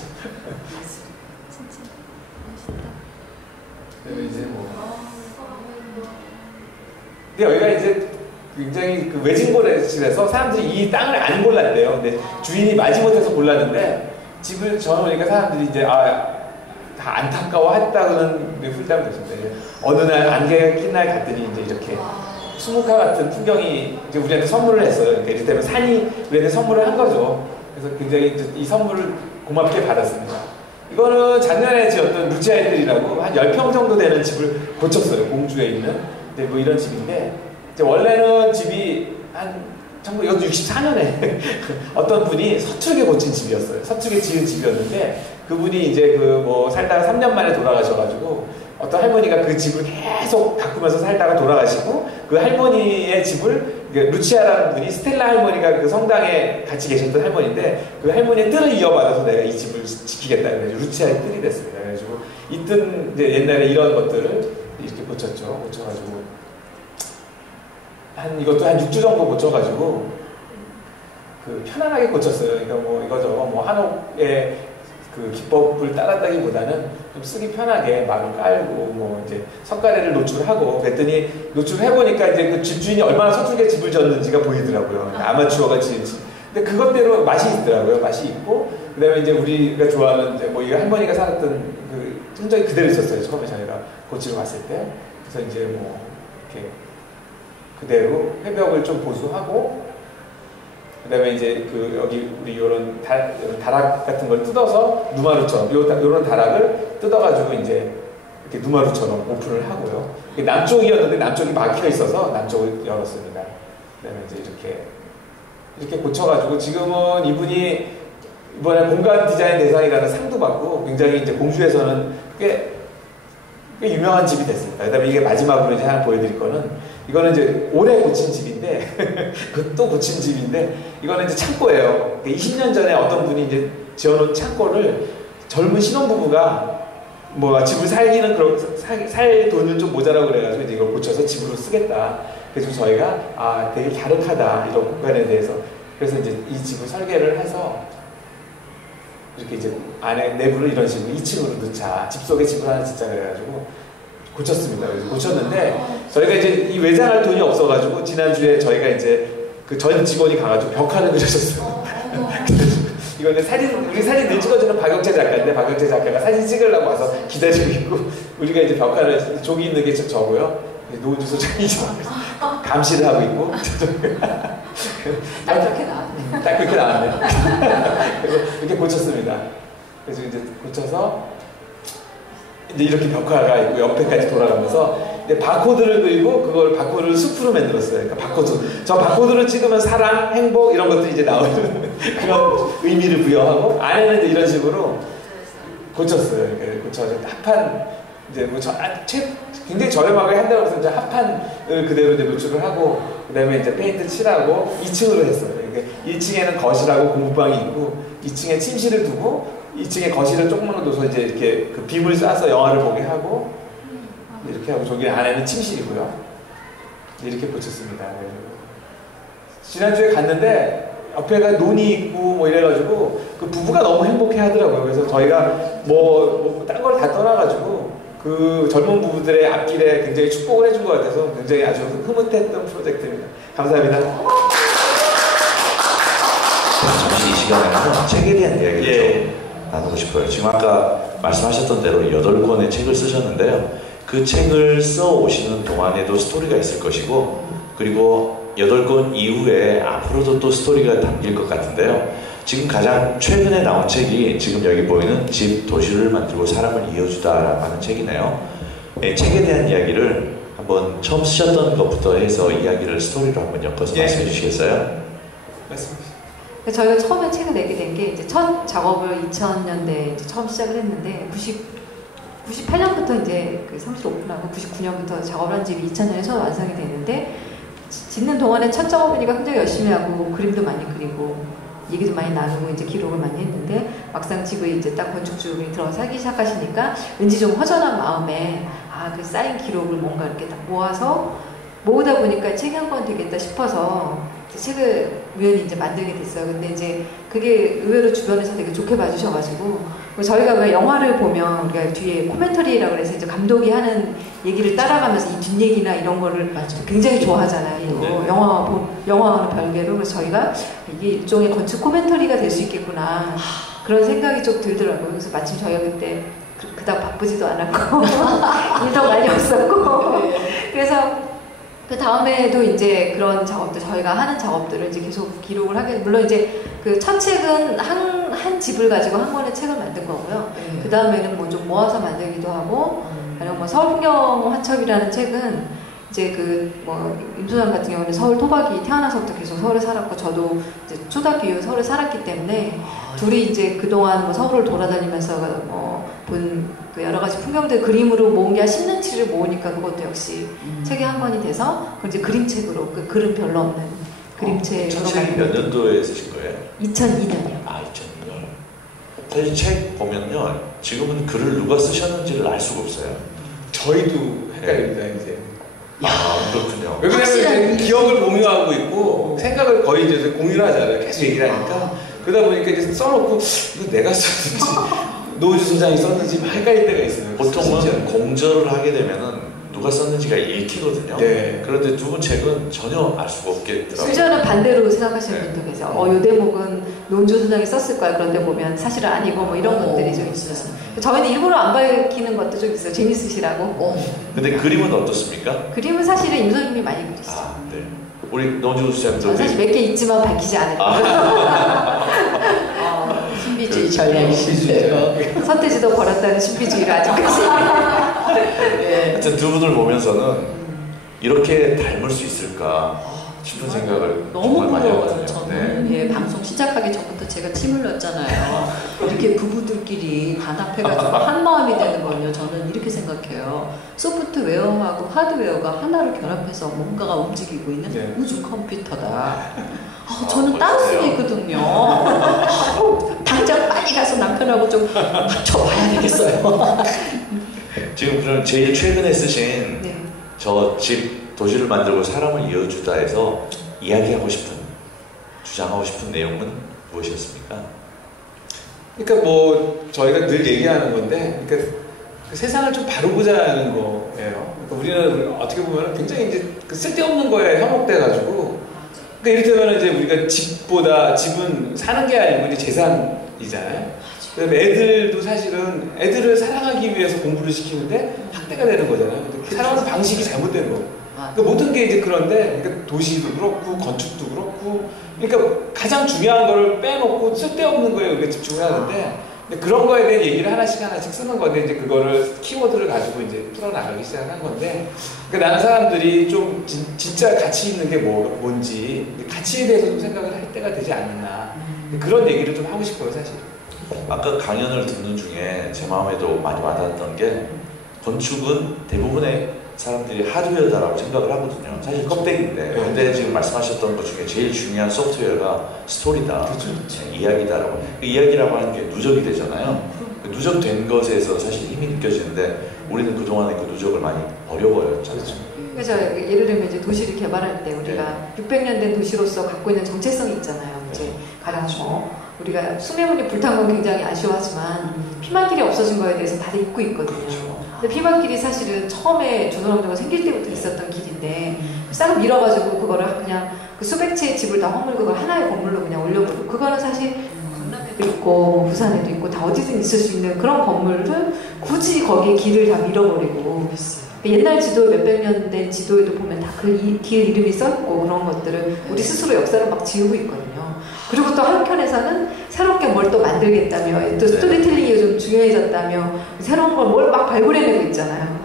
그다음에 이제 뭐 근데 여기가 이제 굉장히 그 외진고래실에서 사람들이 이 땅을 안 골랐대요. 근데 주인이 마지못해서 골랐는데 집을 전오니까 사람들이 이제 다 안타까워했다고는 훌담 되셨는데 어느 날 안개가 낀 날 갔더니 이제 이렇게 수묵화 같은 풍경이 이제 우리한테 선물을 했어요. 그러니까 이를테면 산이 우리한테 선물을 한 거죠. 그래서 굉장히 이 선물을 고맙게 받았습니다. 이거는 작년에 지었던 루치아이들이라고 한 10평 정도 되는 집을 고쳤어요. 공주에 있는. 뭐 이런 집인데, 이제 원래는 집이 한 1964년에 어떤 분이 서툴게 고친 집이었어요. 서툴게 지은 집이었는데, 그분이 이제 살다가 3년 만에 돌아가셔가지고, 어떤 할머니가 그 집을 계속 가꾸면서 살다가 돌아가시고, 그 할머니의 집을, 루치아라는 분이 스텔라 할머니가 그 성당에 같이 계셨던 할머니인데, 그 할머니의 뜰을 이어받아서 내가 이 집을 지키겠다. 그래서 루치아의 뜰이 됐습니다. 그래가지고, 이 뜰, 이제 옛날에 이런 것들을 이렇게 고쳤죠. 고쳐가지고. 이것도 한 6주 정도 고쳐가지고, 편안하게 고쳤어요. 그러니까 이거저거 한옥의 그 기법을 따랐다기보다는 좀 쓰기 편하게 마루 깔고, 이제 석가래를 노출하고, 그랬더니 노출해보니까 이제 그 집주인이 얼마나 서툴게 집을 지었는지가 보이더라고요. 아마추어가 지은 집. 근데 그것대로 맛이 있더라고요. 맛이 있고, 그 다음에 이제 우리가 좋아하는, 이제 이 할머니가 살았던 그 흔적이 그대로 있었어요. 처음에 저희가 고치러 갔을 때. 그래서 이제 이렇게 그대로 회벽을 좀 보수하고, 그 다음에 이제 여기 우리 요런 다락 같은 걸 뜯어서 누마루처럼, 요런 다락을 뜯어가지고 이제 이렇게 누마루처럼 오픈을 하고요. 남쪽이었는데 남쪽이 막혀 있어서 남쪽을 열었습니다. 그 다음에 이제 이렇게 고쳐가지고 지금은 이분이 이번에 공간 디자인 대상이라는 상도 받고 굉장히 이제 공주에서는 꽤 유명한 집이 됐습니다. 그 다음에 이게 마지막으로 이제 하나 보여드릴 거는, 이거는 이제 올해 고친 집인데, 또 고친 집인데, 이거는 이제 창고예요. 20년 전에 어떤 분이 이제 지어놓은 창고를 젊은 신혼부부가 집을 살 돈은 좀 모자라고 그래가지고 이제 이걸 고쳐서 집으로 쓰겠다. 그래서 저희가 되게 갸륵하다, 이런 공간에 대해서. 그래서 이제 이 집을 설계를 해서 이렇게 이제 안에 내부를 이런 식으로 2층으로 넣자. 집 속에 집을 하나 짓자 그래가지고 고쳤습니다. 그래서 고쳤는데 저희가 이제 이 외장할 돈이 없어가지고 지난주에 저희가 이제 그 전 직원이 가가지고 벽화를 그려줬어요. 이거는 우리 사진 늘 찍어주는 박영채 작가인데 박영채 작가가 사진 찍으려고 와서 기다리고 있고 우리가 이제 벽화를 조기 있는 게 저고요. 노은주 소장이 감시를 하고 있고 딱 그렇게 나왔네. 딱 그렇게 나왔네. 그래서 이렇게 고쳤습니다. 그래서 이제 고쳐서 이제 이렇게 벽화가 있고 옆에까지 돌아가면서 이제 바코드를 그리고 그걸 바코드를 숲으로 만들었어요. 그러니까 바코드. 저 바코드를 찍으면 사랑, 행복 이런 것들이 이제 나오는 그런 의미를 부여하고 안에는 이제 이런 식으로 고쳤어요. 그러니까 고쳐서 합판 이제 뭐 굉장히 저렴하게 한다고 해서 이제 합판을 그대로 이제 노출을 하고 그다음에 이제 페인트 칠하고 2층으로 했어요. 그러니까 1층에는 거실하고 공부방이 있고 2층에 침실을 두고 2층에 거실을 조금만 둬서 이제 이렇게 그 빔을 쏴서 영화를 보게 하고 이렇게 하고 저기 안에는 침실이고요. 이렇게 고쳤습니다. 지난주에 갔는데 옆에가 논이 있고 뭐 이래가지고 그 부부가 너무 행복해 하더라고요. 그래서 저희가 딴 걸 다 떠나가지고 그 젊은 부부들의 앞길에 굉장히 축복을 해준 것 같아서 굉장히 아주 흐뭇했던 프로젝트입니다. 감사합니다. 잠시 이 시간에는 책에 대한 이야기를 좀 나누고 싶어요. 지금 아까 말씀하셨던 대로 8권의 책을 쓰셨는데요. 그 책을 써 오시는 동안에도 스토리가 있을 것이고 그리고 8권 이후에 앞으로도 또 스토리가 담길 것 같은데요. 지금 가장 최근에 나온 책이 지금 여기 보이는 집 도시를 만들고 사람을 이어주다라는 책이네요. 네, 책에 대한 이야기를 한번 처음 쓰셨던 것부터 해서 이야기를 스토리로 한번 엮어서 말씀해 주시겠어요? 말씀하세요. 저희가 처음에 책을 내게 된 게 이제 첫 작업을 2000년대에 이제 처음 시작을 했는데 98년부터 이제 그 사무실 오픈하고 99년부터 작업을 한 집이 2000년에 처음 완성이 되는데 짓는 동안에 첫 작업이니까 굉장히 열심히 하고 그림도 많이 그리고 얘기도 많이 나누고 이제 기록을 많이 했는데 막상 집에 이제 딱 건축주분이 들어서 하기 시작하시니까 왠지 좀 허전한 마음에 그 쌓인 기록을 뭔가 이렇게 딱 모으다 보니까 책이 한 권 되겠다 싶어서 책을 우연히 이제 만들게 됐어요. 근데 이제 그게 의외로 주변에서 되게 좋게 봐주셔가지고 저희가 왜 영화를 보면 우리가 뒤에 코멘터리라고 해서 이제 감독이 하는 얘기를 따라가면서 이 뒷얘기나 이런 거를 굉장히 좋아하잖아요. 또 영화와는 별개로. 그래서 저희가 이게 일종의 건축 코멘터리가 될 수 있겠구나 그런 생각이 좀 들더라고요. 그래서 마침 저희가 그때 그닥 바쁘지도 않았고 일도 많이 없었고 그래서 그 다음에도 이제 그런 작업들 저희가 하는 작업들을 이제 계속 기록을 하게 물론 이제 그 첫 책은 한 집을 가지고 한 권의 책을 만든 거고요. 그 다음에는 뭐 좀 모아서 만들기도 하고 아니면 뭐 서울풍경 화첩이라는 책은 이제 임 소장 같은 경우는 서울 토박이 태어나서부터 계속 서울에 살았고 저도 이제 초등학교 이후 서울에 살았기 때문에 둘이 이제 그동안 뭐 서울을 돌아다니면서 본 그 여러 가지 풍경들 그림으로 모은 게 한 10년치를 모으니까 그것도 역시 책이 한 권이 돼서 그 이제 그림책으로 그 글은 별로 없는 그림책으로 첫 책이 몇 년도에 쓰신 거예요? 2002년이요. 2002년. 사실 책 보면요, 지금은 글을 누가 쓰셨는지를 알 수가 없어요. 저희도 헷갈립니다 이제. 그렇군요. 왜냐면 이제 기억을 공유하고 있고 생각을 거의 이제 공유를 하잖아요. 계속 얘기를 하니까 그러다 보니까 이제 써놓고 이거 내가 썼는지 노은주 소장이 썼는지 헷갈릴 때가 있어요. 보통은 공저를 하게 되면은 누가 썼는지가 읽히거든요. 네. 그런데 두 분 책은 전혀 알 수가 없겠더라고요. 심지어는 반대로 생각하시는 분도 계세요. 요 대목은 노은주 소장이 썼을 거야. 그런데 보면 사실은 아니고 뭐 이런 것들이 좀 있어요. 저희는 일부러 안 밝히는 것도 좀 있어요. 재밌으시라고. 근데 그림은 어떻습니까? 그림은 사실은 임 소장님이 많이 그리시죠. 네. 우리 노은주 소장도 사실 몇 개 있지만 밝히지 않을 거예요. 신비주의 전략이시죠. 서태지도 버렸다는 신비주의가 아직까지. 네. 하여튼 두 분을 보면서는 이렇게 닮을 수 있을까 싶은 생각을 너무 정말 많이 부러워요. 하거든요. 저는 예, 방송 시작하기 전부터 제가 침을 흘렸잖아요. 이렇게 부부들끼리 단합해가지고 한 마음이 되는 건요. 저는 이렇게 생각해요. 소프트웨어하고 하드웨어가 하나로 결합해서 뭔가가 움직이고 있는 우주 컴퓨터다. 저는 딴소리거든요. 당장 빨리 가서 남편하고 좀 맞춰봐야 되겠어요. 지금 그럼 제일 최근에 쓰신 저 집 도시를 만들고 사람을 이어주다에서 이야기하고 싶은, 주장하고 싶은 내용은 무엇이었습니까? 그러니까 뭐 저희가 늘 얘기하는 건데, 그러니까 그 세상을 좀 바로보자 하는 거예요. 그러니까 우리는 어떻게 보면 굉장히 이제 그 쓸데없는 거에 현혹돼가지고, 그러니까 이를테면 이제 우리가 집은 사는 게 아니고 이제 재산이잖아요. 그다음에 애들도 사실은 애들을 사랑하기 위해서 공부를 시키는데 학대가 되는 거잖아요. 사랑하는 방식이 잘못된 거예요. 그러니까 모든 게 이제 그런데 그러니까 도시도 그렇고 건축도 그렇고 그러니까 가장 중요한 거를 빼놓고 쓸데없는 거에 우리가 집중을 하는데 그런 거에 대한 얘기를 하나씩 쓰는 건데 이제 그거를 키워드를 가지고 이제 풀어나가기 시작한 건데 그러니까 나는 사람들이 좀 진짜 가치 있는 게 뭔지 가치에 대해서 좀 생각을 할 때가 되지 않나 그런 얘기를 좀 하고 싶어요 사실. 아까 강연을 듣는 중에 제 마음에도 많이 와닿았던 게 건축은 대부분의 사람들이 하드웨어다라고 생각을 하거든요. 사실 껍데기인데 근데 지금 말씀하셨던 것 중에 제일 중요한 소프트웨어가 스토리다, 그렇죠. 이야기다라고. 그 이야기라고 하는 게 누적이 되잖아요. 그 누적된 것에서 사실 힘이 느껴지는데 우리는 그동안에 그 누적을 많이 버려버렸잖아요. 그래서 예를 들면 이제 도시를 개발할 때 우리가 600년 된 도시로서 갖고 있는 정체성이 있잖아요. 이제 가령 우리가 수메문이 불탄 건 굉장히 아쉬워하지만 피만길이 없어진 거에 대해서 다들 잊고 있거든요. 그렇죠. 근데 피만길이 사실은 처음에 조선왕조가 생길 때부터 있었던 길인데 싹 밀어가지고 그거를 그냥 그 수백 채의 집을 다 허물고 그걸 하나의 건물로 그냥 올려버리고 그거는 사실 강남에도 있고 부산에도 있고 다 어디든 있을 수 있는 그런 건물을 굳이 거기에 길을 다 밀어버리고 옛날 지도 몇백 년 된 지도에도 보면 다 그 길 이름이 써있고 그런 것들을 우리 스스로 역사를 막 지우고 있거든요. 그리고 또 한편에서는 새롭게 뭘 또 만들겠다며 또 스토리텔링이 좀 중요해졌다며 새로운 걸 뭘 막 발굴해내고 있잖아요.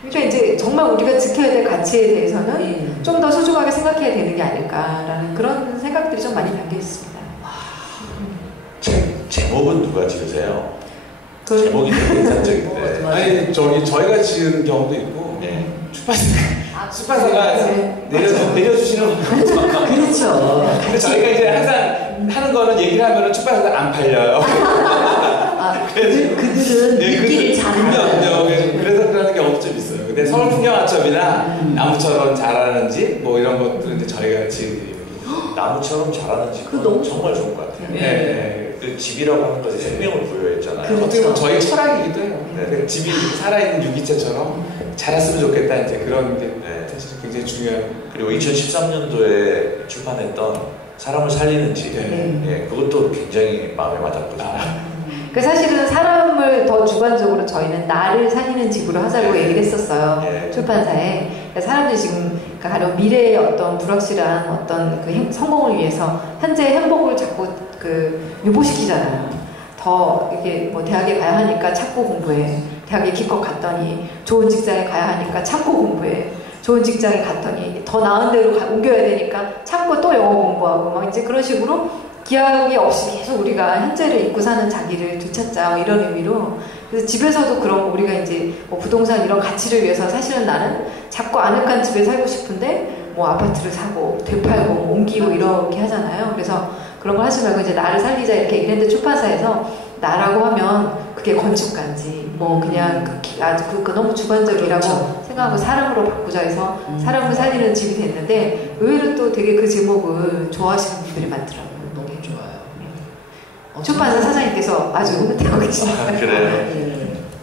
그러니까 이제 정말 우리가 지켜야 될 가치에 대해서는 좀 더 소중하게 생각해야 되는 게 아닐까라는 그런 생각들이 좀 많이 담겨 있습니다. 제목은 누가 지으세요? 제목이 되게 인상적인데. 아니 저희가 지은 경우도 있고 출판사가 내려주시는 그렇죠. 근데 저희가 이제 항상 하는 거는 얘기를 하면 출판사가 안 팔려요. 그들은 읽기를 잘한다. 그래서 그러는 경우도 좀 있어요. 근데 서울 풍경화첩이나 나무처럼 자라는지 뭐 이런 것들은 이제 저희가 지은 그림이거든요. 나무처럼 자라는지 그건 너무 정말 좋은 것 같아요. 네. 그 집이라고 하는 것에 생명을 부여했잖아요. 그렇죠. 어떻게 보면 저희 철학이기도 해요. 네. 집이 살아있는 유기체처럼 자랐으면 좋겠다 이제 그런 게 사실 굉장히 중요한. 그리고 2013년도에 출판했던 사람을 살리는 집, 그것도 굉장히 마음에 와닿거든요. 그 사실은 사람을 더 주관적으로 저희는 나를 살리는 집으로 하자고 얘기를 했었어요. 출판사에. 그러니까 사람들이 지금 가령 미래의 어떤 불확실한 어떤 그 성공을 위해서 현재 행복을 자꾸 그 유보시키잖아요. 더 이게 뭐 대학에 가야 하니까 참고 공부해. 대학에 기껏 갔더니 좋은 직장에 가야 하니까 참고 공부해. 좋은 직장에 갔더니 더 나은 데로 옮겨야 되니까 참고 또 영어 공부하고 막 이제 그런 식으로 기약이 없이 계속 우리가 현재를 잊고 사는 자기를 되찾자 이런 의미로 그래서 집에서도 그런 우리가 이제 뭐 부동산 이런 가치를 위해서 사실은 나는 자꾸 아늑한 집에 살고 싶은데 뭐 아파트를 사고 되팔고 옮기고 이렇게 하잖아요. 그래서 그런 거 하지 말고 이제 나를 살리자 이렇게 얘기했는데 출판사에서 나라고 하면 그게 건축가인지 뭐 그냥 아주 그 너무 주관적이라고 생각하고 사람으로 바꾸자 해서 사람을 살리는 집이 됐는데 의외로 또 되게 그 제목을 좋아하시는 분들이 많더라고요. 출판사 사장님께서 아주 흐뭇해하고 계십니다. 그래요?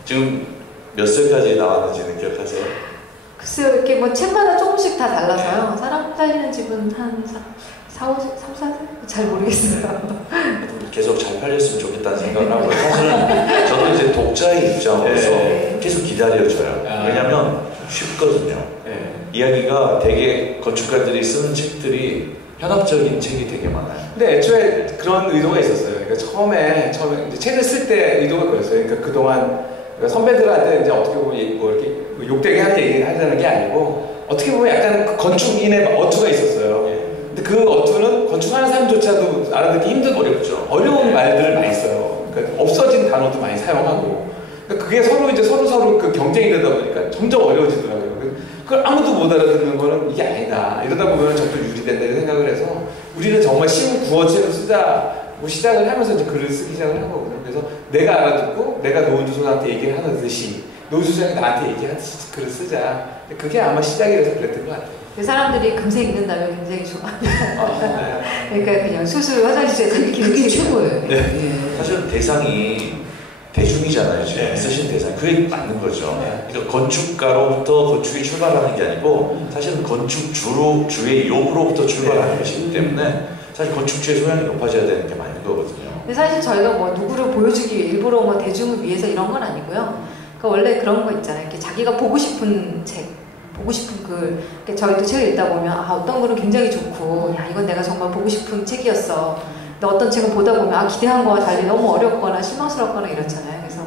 지금 몇 살까지 나왔는지는 기억하세요? 글쎄요, 이렇게 뭐 책마다 조금씩 다 달라서요. 사람 살리는 집은 한 3, 4살? 잘 모르겠어요. 계속 잘 팔렸으면 좋겠다는 생각을 하고 사실은 저도 이제 독자의 입장으로서 계속 기다려져요. 왜냐면 쉽거든요. 이야기가 되게 건축가들이 쓰는 책들이 현학적인 책이 되게 많아요. 근데 애초에 그런 의도가 있었어요. 그러니까 처음에 이제 책을 쓸 때 의도가 그랬어요. 그러니까 그동안 선배들한테 이제 어떻게 보면 뭐 이렇게 욕되게 하는 얘기를 하자는 게 아니고 어떻게 보면 약간 그 건축인의 어투가 있었어요. 근데 그 어투는 건축하는 사람조차도 알아듣기 힘든 어려운 말들을 많이 써요. 그러니까 없어진 단어도 많이 사용하고. 그러니까 그게 서로 그 경쟁이 되다 보니까 점점 어려워지더라고요. 그걸 아무도 못 알아듣는 거는 이게 아니다. 이러다 보면 저도 유리된다 이런 생각을 해서 우리는 정말 쉬운 구어체로 쓰자고 시작을 하면서 이제 글을 쓰기 시작을 한 거거든요. 그래서 내가 알아듣고 내가 노은주 소장한테 얘기를 하듯이 노은주 소장이 나한테 얘기하듯이 글을 쓰자. 그게 아마 시작이 돼서 그랬던 것 같아요. 사람들이 금세 읽는다면 굉장히 좋아합니다. 그러니까 그냥 수술 화장실에서 그게 최고예요. 사실은 대상이 대중이잖아요. 지금 네. 쓰신 대상. 그게 맞는 거죠. 네. 그러니까 건축가로부터 건축이 출발하는 게 아니고 사실은 건축주의 욕으로부터 출발하는 것이기 때문에 사실 건축주의 소양이 높아져야 되는 게 맞는 거거든요. 근데 사실 저희가 뭐 누구를 보여주기 위해 일부러 뭐 대중을 위해서 이런 건 아니고요. 그러니까 원래 그런 거 있잖아요. 이렇게 자기가 보고 싶은 책, 보고 싶은 글. 그러니까 저희도 책을 읽다 보면 어떤 글은 굉장히 좋고, 야 이건 내가 정말 보고 싶은 책이었어. 근데 어떤 책은 보다 보면 기대한 거와 달리 너무 어렵거나 실망스럽거나 이렇잖아요. 그래서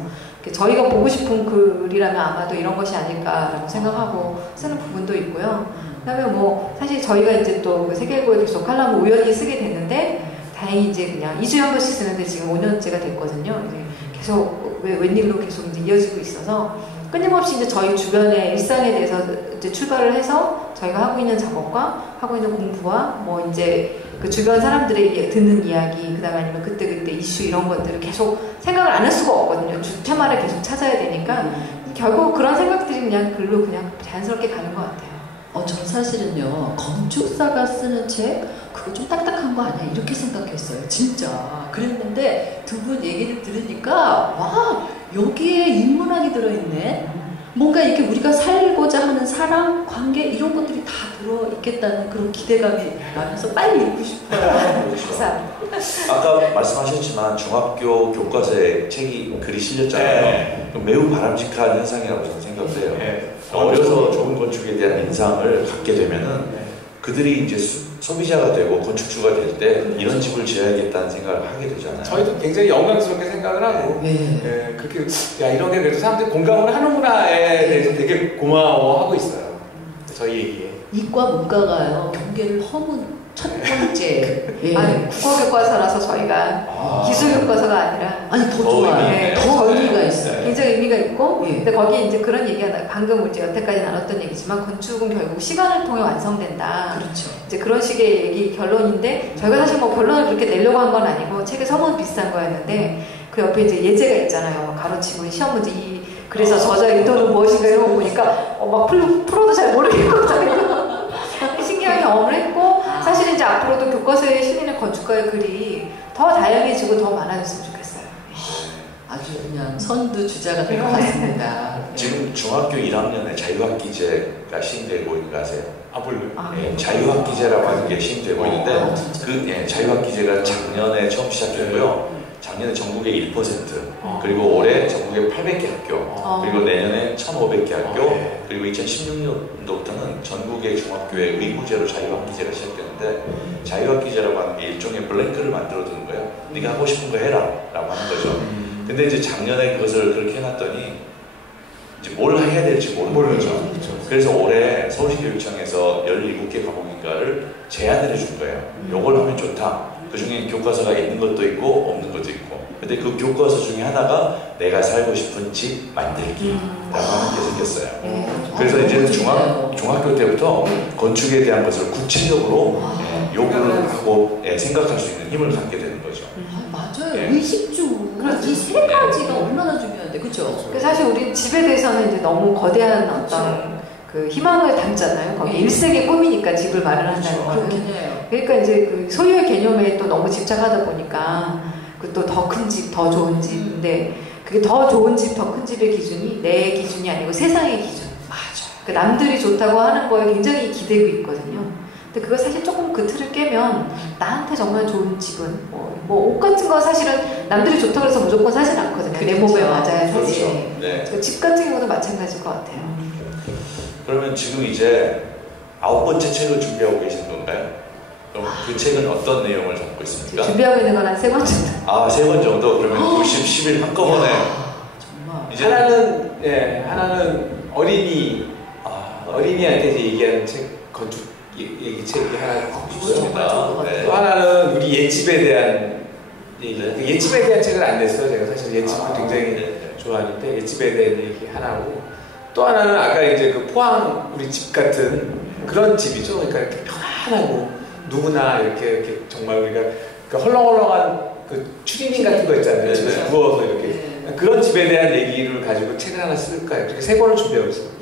저희가 보고 싶은 글이라면 아마도 이런 것이 아닐까라고 생각하고 쓰는 부분도 있고요. 그다음에 뭐 사실 저희가 이제 또 세계일보에 계속 칼럼을 우연히 쓰게 됐는데 다행히 이제 그냥 2주에 한 번씩 쓰는데 지금 5년째가 됐거든요. 이제 계속 웬일로 계속 이제 이어지고 있어서 끊임없이 이제 저희 주변의 일상에 대해서 이제 출발을 해서 저희가 하고 있는 작업과 하고 있는 공부와 뭐 이제 그 주변 사람들의 듣는 이야기, 그다음에 아니면 그때그때 이슈 이런 것들을 계속 생각을 안 할 수가 없거든요. 테마를 계속 찾아야 되니까 결국 그런 생각들이 그냥 글로 그냥 자연스럽게 가는 것 같아요. 저는 사실은요, 건축사가 쓰는 책, 그거 좀 딱딱한 거 아니야? 이렇게 생각했어요. 진짜. 그랬는데 두 분 얘기를 들으니까, 와, 여기에 인문학이 들어있네? 뭔가 이렇게 우리가 살고자 하는 사랑, 관계, 이런 것들이 다 들어있겠다는 그런 기대감이 나면서 빨리 읽고 싶어요. 감사합니다. 아까 말씀하셨지만 중학교 교과서에 글이 실렸잖아요. 네. 매우 바람직한 현상이라고 저는 생각을 해요. 네. 어려서 좋은 건축에 대한 인상을 갖게 되면은 그들이 이제 소비자가 되고 건축주가 될 때 이런 집을 지어야겠다는 생각을 하게 되잖아요. 저희도 굉장히 영광스럽게 생각을 하고 네. 그렇게 이런 게 그래도 사람들이 공감을 하는구나에 대해서 되게 고마워하고 있어요. 저희 얘기에. 이과 문과가요, 경계를 허문 첫 번째. 예. 아니 국어교과서라서 저희가 기술교과서가 아니라 더 좋아요. 네. 더 의미가 있어요. 굉장히 의미가 있고, 예. 근데 거기에 이제 그런 얘기가 방금 이제 여태까지 나눴던 얘기지만 건축은 결국 시간을 통해 완성된다. 그렇죠. 이제 그런 식의 얘기 결론인데 저희가 사실 뭐 결론을 그렇게 내려고 한 건 아니고 책의 서문 비슷한 거였는데 그 옆에 이제 예제가 있잖아요. 가로치고 시험 문제 그래서 저자의 의도는 무엇인가 이런 거 보니까 막 풀어도 잘 모르겠거든요. 신기한 경험을 했고 사실 이제 앞으로도 교과서에 실리는 건축가의 글이 더 다양해지고 더 많아졌으면 좋겠어요. 아주 그냥 선두주자가 될 것 같습니다. 지금 중학교 1학년에 자유학기제가 시행되고 있는 거 아세요? 몰라요. 예, 자유학기제라고 하는 게 시행되고 있는데 진짜? 자유학기제가 작년에 처음 시작했고요. 작년에 전국에 1%, 그리고 올해 전국에 800개 학교, 그리고 내년에 1,500개 학교, 그리고 2016년도부터는 전국의 중학교에 의무제로 자유학기제가 시작되는데 자유학기제라고 하는 게 일종의 블랭크를 만들어두는 거예요. 네가 하고 싶은 거 해라 라고 하는 거죠. 근데 이제 작년에 그것을 그렇게 해놨더니 이제 뭘 해야 될지 모르는 거죠. 그래서 올해 서울시교육청에서 17개 과목인가를 제안을 해준 거예요. 요걸 하면 좋다. 그 중에 교과서가 있는 것도 있고 없는 것도 있고. 근데 그 교과서 중에 하나가 내가 살고 싶은 집 만들기라고 하는 게 생겼어요. 그래서 이제 중학교 때부터 건축에 대한 것을 구체적으로 요구를 하고 생각할 수 있는 힘을 갖게 되는 거죠. 맞아요. 예. 의식주. 이 세 가지가 얼마나 중요한데, 그렇죠? 사실 우리 집에 대해서는 이제 너무 거대한 어떤 그 희망을 담잖아요. 거기 일생의 꿈이니까 집을 마련한다는 거는. 그렇긴 해요. 그러니까 이제 그 소유의 개념에 또 너무 집착하다 보니까 그 또 더 큰 집, 더 좋은 집. 근데 그게 더 좋은 집, 더 큰 집의 기준이 내 기준이 아니고 세상의 기준. 맞아. 그 남들이 좋다고 하는 거에 굉장히 기대고 있거든요. 근데 그거 사실 조금 그 틀을 깨면 나한테 정말 좋은 집은 뭐 옷 같은 거 사실은 남들이 좋다고 해서 무조건 사진 않거든요. 내 몸에 맞아야 사지. 네. 집 같은 경우도 마찬가지일 것 같아요. 그러면 지금 이제 9번째 책을 준비하고 계신 건가요? 그럼 그 책은 어떤 내용을 담고 있습니까? 준비하고 있는 건 한 3번 정도. 3번 정도? 그러면 90, 10일 한꺼번에. 정말. 이제 하나는 어린이한테 이제 얘기하는 책, 건축 얘기 책이 하나 있습니다. 네. 또 하나는 우리 옛집에 대한 얘기. 네. 그 옛집에 대한 책을 안 냈어요. 제가 사실 옛집을 굉장히 네. 좋아하는데 옛집에 대한 얘기 하나고 또 하나는 아까 이제 그 포항 우리 집 같은 그런 집이죠. 그러니까 이렇게 편안하고 누구나 이렇게 정말 우리가 그 헐렁헐렁한 그 추리닝 같은 거 있잖아요. 네. 집에서 누워서 이렇게 그런 집에 대한 얘기를 가지고 책을 하나 쓸까요? 이렇게 3권을 준비하고 있습니다.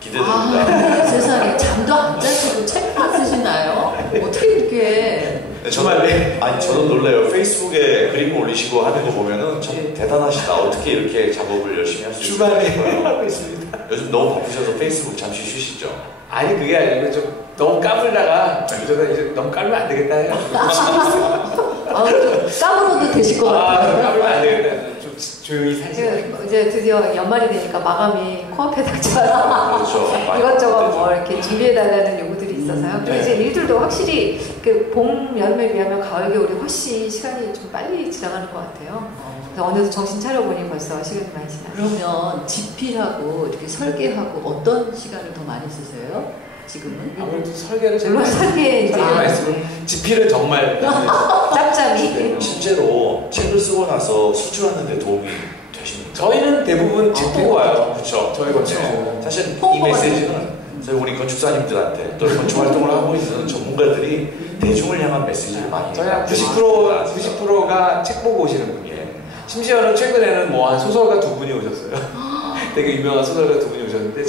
기대됩니다. 세상에 잠도 안 자시고 책만 쓰시나요? 어떻게 이렇게 주말에. 아니 저도 놀래요. 페이스북에 그림 올리시고 하는 거 보면은 참 대단하시다. 어떻게 이렇게 작업을 열심히 할 수 주말에 있을까요? 하고 있습니다. 요즘 너무 바쁘셔서 페이스북 잠시 쉬시죠. 아니 그게 아니고 좀 너무 까불다가 그러다 이제 너무 까불면 안 되겠다 해가지고 좀 까불어도 되실 것 같아요. 까불면 안 되겠다. 좀 조용히 살자. 이제 드디어 연말이 되니까 마감이 코앞에 닥쳐요. 그렇죠. 이것저것 뭐 이렇게 준비해달라는 요구들이 있어서요. 그리고 이제 일들도 확실히 그 봄, 여름에 비하면 가을, 겨울이 훨씬 시간이 좀 빨리 지나가는 것 같아요. 그래서 어느새 정신 차려보니 벌써 시간이 많이 지나요. 그러면 집필하고 이렇게 설계하고 어떤 시간을 더 많이 쓰세요? 지금은? 아무래도 설계를 제일 물론 많이 설계 이제 많이 쓰고 지필은 정말 짭짭이. 실제로 책을 쓰고 나서 수주하는 데 도움이 되십니까? 저희는 대부분 집 보고 와요. 그렇죠. 저희 건축. 사실 이 홍보가 메시지는 저희 우리 건축사님들한테 또 건축 활동을 하고 있는 전문가들이 대중을 향한 메시지를 많이 저희 한 90%가 책 보고 오시는 분이에요. 심지어는 최근에는 뭐 한 소설가 2분이 오셨어요. 되게 유명한 소설가 2분이 오셨는데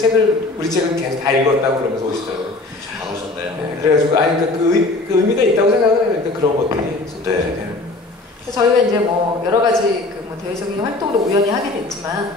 우리 책을 계속 다 읽었다고 그러면서 오시더라고요. 잘하셨네요. 네, 그래가지고 아니 그러니까 그 의미가 있다고 생각을 해요. 그러니까 그런 것들이 소통이 네. 되는. 저희가 이제 뭐 여러 가지 그 뭐 대외적인 활동도 우연히 하게 됐지만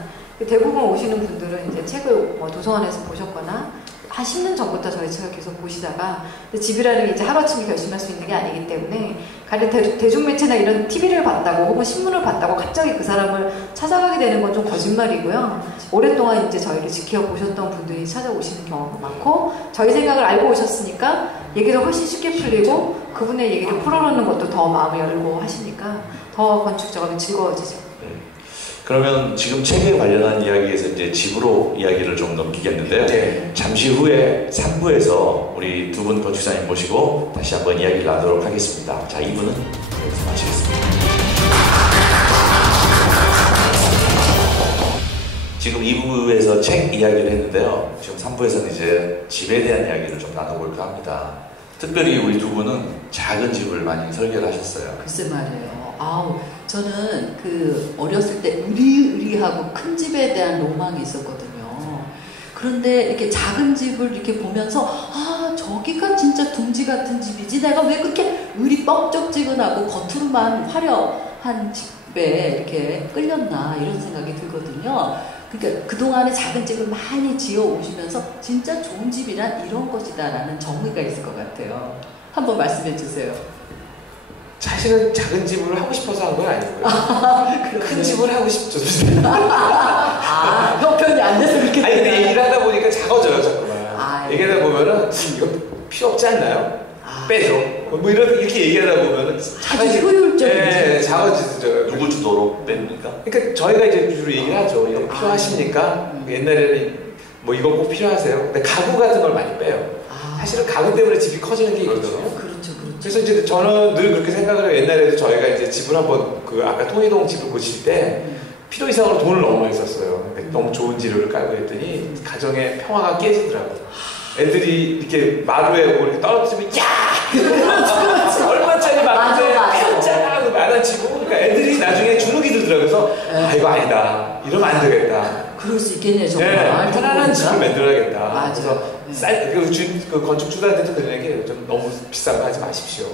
대부분 오시는 분들은 이제 책을 뭐 도서관에서 보셨거나 한 10년 전부터 저희 책을 계속 보시다가 집이라는 게 이제 하루아침에 결심할 수 있는 게 아니기 때문에 가령 대중매체나 이런 TV를 봤다고 혹은 신문을 봤다고 갑자기 그 사람을 찾아가게 되는 건 좀 거짓말이고요. 오랫동안 이제 저희를 지켜보셨던 분들이 찾아오시는 경우가 많고 저희 생각을 알고 오셨으니까 얘기도 훨씬 쉽게 풀리고 그분의 얘기를 풀어놓는 것도 더 마음을 열고 하시니까 더 건축 작업이 즐거워지죠. 그러면 지금 책에 관련한 이야기에서 이제 집으로 이야기를 좀 넘기겠는데요. 네. 잠시 후에 3부에서 우리 두 분 건축사님 모시고 다시 한번 이야기를 나누도록 하겠습니다. 자, 2부는 여기서 마치겠습니다. 지금 2부에서 책 이야기를 했는데요. 지금 3부에서는 이제 집에 대한 이야기를 좀 나눠볼까 합니다. 특별히 우리 두 분은 작은 집을 많이 설계를 하셨어요. 글쎄 말이에요. 아우, 저는 그 어렸을 때 으리으리하고 큰 집에 대한 로망이 있었거든요. 그런데 이렇게 작은 집을 이렇게 보면서 아, 저기가 진짜 둥지 같은 집이지. 내가 왜 그렇게 을이 뻑적지근하고 겉으로만 화려한 집에 이렇게 끌렸나 이런 생각이 들거든요. 그러니까 그동안에 작은 집을 많이 지어 오시면서 진짜 좋은 집이란 이런 것이다라는 정의가 있을 것 같아요. 한번 말씀해 주세요. 사실은 작은 집을 하고 싶어서 한 건 아니고요. 큰 집을 하고 싶죠. 아, 형편이 안 돼서 그렇게. 아니 근데 얘기를 하다 보니까 작아져요 자꾸만. 아, 얘기하다 보면은 이거 필요 없지 않나요? 빼줘. 뭐 이렇게 얘기하다 보면은 아주 효율적이지. 네, 작아지죠. 누구 주도로 뺍니까? 그러니까 저희가 이제 주로 얘기를 하죠. 이거 필요하십니까? 옛날에는 뭐 이거 꼭 필요하세요? 근데 가구 같은 걸 많이 빼요. 사실은 가구 때문에 집이 커지는 게 있거든요. 그렇죠. 그래서 이제 저는 늘 그렇게 생각을 해요. 옛날에도 저희가 이제 집을 한번 그 아까 통이동 집을 고칠 때 필요 이상으로 돈을 너무 많이 썼어요. 그러니까 너무 좋은 재료를 깔고 했더니 가정의 평화가 깨지더라고요. 애들이 이렇게 마루에 뭐 이렇게 떨어뜨리면 야! 얼마짜리 마루인데 펴잖아! 만원치고 그러니까 애들이 나중에 주눅이 들더라고요. 그래서 아 이거 아니다. 이러면 안 되겠다. 그럴 수 있겠네요, 정말. 네, 편안한 집을 만들어야겠다. 맞아. 그래서 그 건축주들한테도 그런 얘기해요. 좀 너무 비싼 거 하지 마십시오.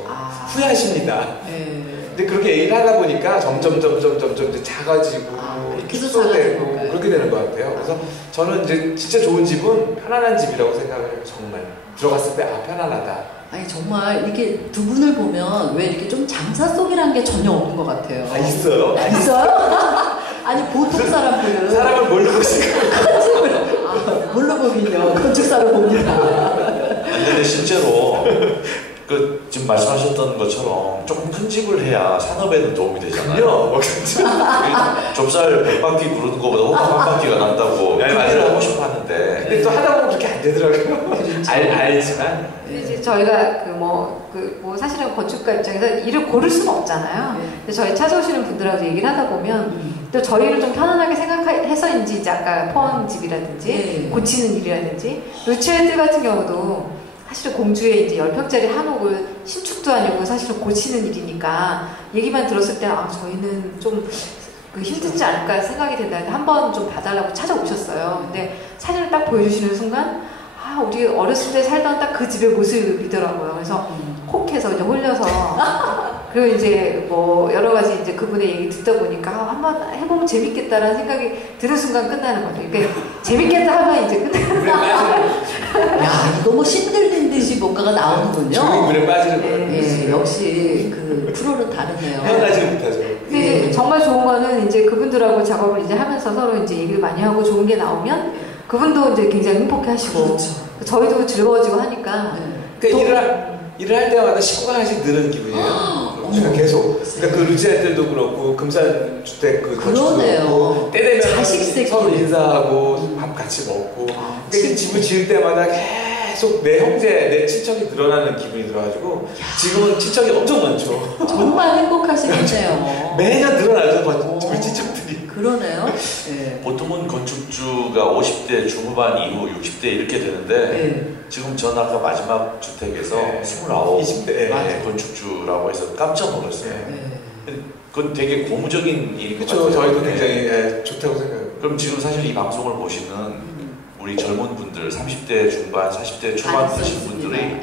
후회하십니다. 네. 근데 그렇게 얘기를 하다 보니까 점점 이제 작아지고 축소되고 그렇게 되는 것 같아요. 그래서 저는 이제 진짜 좋은 집은 편안한 집이라고 생각을 해요. 정말 들어갔을 때 아 편안하다. 아니 정말 이렇게 두 분을 보면 왜 이렇게 좀 장사 속이라는 게 전혀 없는 것 같아요. 아 있어요? 있어요? 아니 보통 사람들은 사람을 뭘로 보실까요? 큰 집을 뭘로 보긴요. 건축사로 봅니다. 근데 실제로 그 지금 말씀하셨던 것처럼 조금 큰 집을 해야 산업에는 도움이 되잖아요. 좁쌀 100바퀴 구르는 것보다 호박 한 바퀴가 난다고 크기를 하고 싶어 하는데 근데 또 하다 보면 그렇게 안 되더라고요. 그렇죠. 알지만 이제 저희가 뭐 사실은 건축가 입장에서 일을 고를 수는 없잖아요. 근데 저희 찾아오시는 분들하고 얘기를 하다 보면 또 저희를 좀 편안하게 생각해서인지 이제 아까 포원 집이라든지 고치는 일이라든지 루체들 같은 경우도 사실은 공주에 이제 10평짜리 한옥을 신축도 아니고 사실은 고치는 일이니까 얘기만 들었을 때 아 저희는 좀 힘들지 않을까 생각이 된다는데 한번 좀 봐달라고 찾아오셨어요. 근데 사진을 딱 보여주시는 순간 아 우리 어렸을 때 살던 딱 그 집의 모습이더라고요. 그래서 혹해서 이제 홀려서 그리고 이제 뭐 여러 가지 이제 그분의 얘기 듣다 보니까 한번 해보면 재밌겠다라는 생각이 드는 순간 끝나는 거죠. 그러니까 재밌겠다 하면 이제 끝나는 야, 이거 뭐 신들린 듯이 뭔가가 나오는군요. 조용히 물에 빠지는 거예요. 예, 역시 그 프로는 다르네요. 헤어나지 못하죠. 근데 이제 정말 좋은 거는 이제 그분들하고 작업을 이제 하면서 서로 이제 얘기를 많이 하고 좋은 게 나오면 그분도 이제 굉장히 행복해 하시고 그렇죠. 저희도 즐거워지고 하니까 그러니까 일을 할 때마다 식구가 하나씩 늘는 기분이에요. 그러니까 계속. 그러니까 그 루지아들도 그렇고 금산 주택 그 건축도 그렇고 때 되면 자식 서로 새끼. 인사하고 밥 같이 먹고. 그러니까 집을 지을 때마다 계속 내 형제, 내 친척이 늘어나는 기분이 들어가지고 지금은 친척이 엄청 많죠. 정말 행복하시겠네요. 매년 늘어나죠, 우리 친척들이. 그러네요. 예. 보통은 건축주가 50대 중후반 이후 60대 이렇게 되는데 예. 지금 전 아까 마지막 주택에서 네. 29 20대. 네, 건축주라고 해서 깜짝 놀랐어요. 예. 그건 되게 고무적인 일인 것 그렇죠. 같아요. 저희도 네. 굉장히 좋다고 생각해요. 그럼 지금 사실 이 방송을 보시는 우리 젊은 분들 30대 중반, 40대 초반 되신 분들이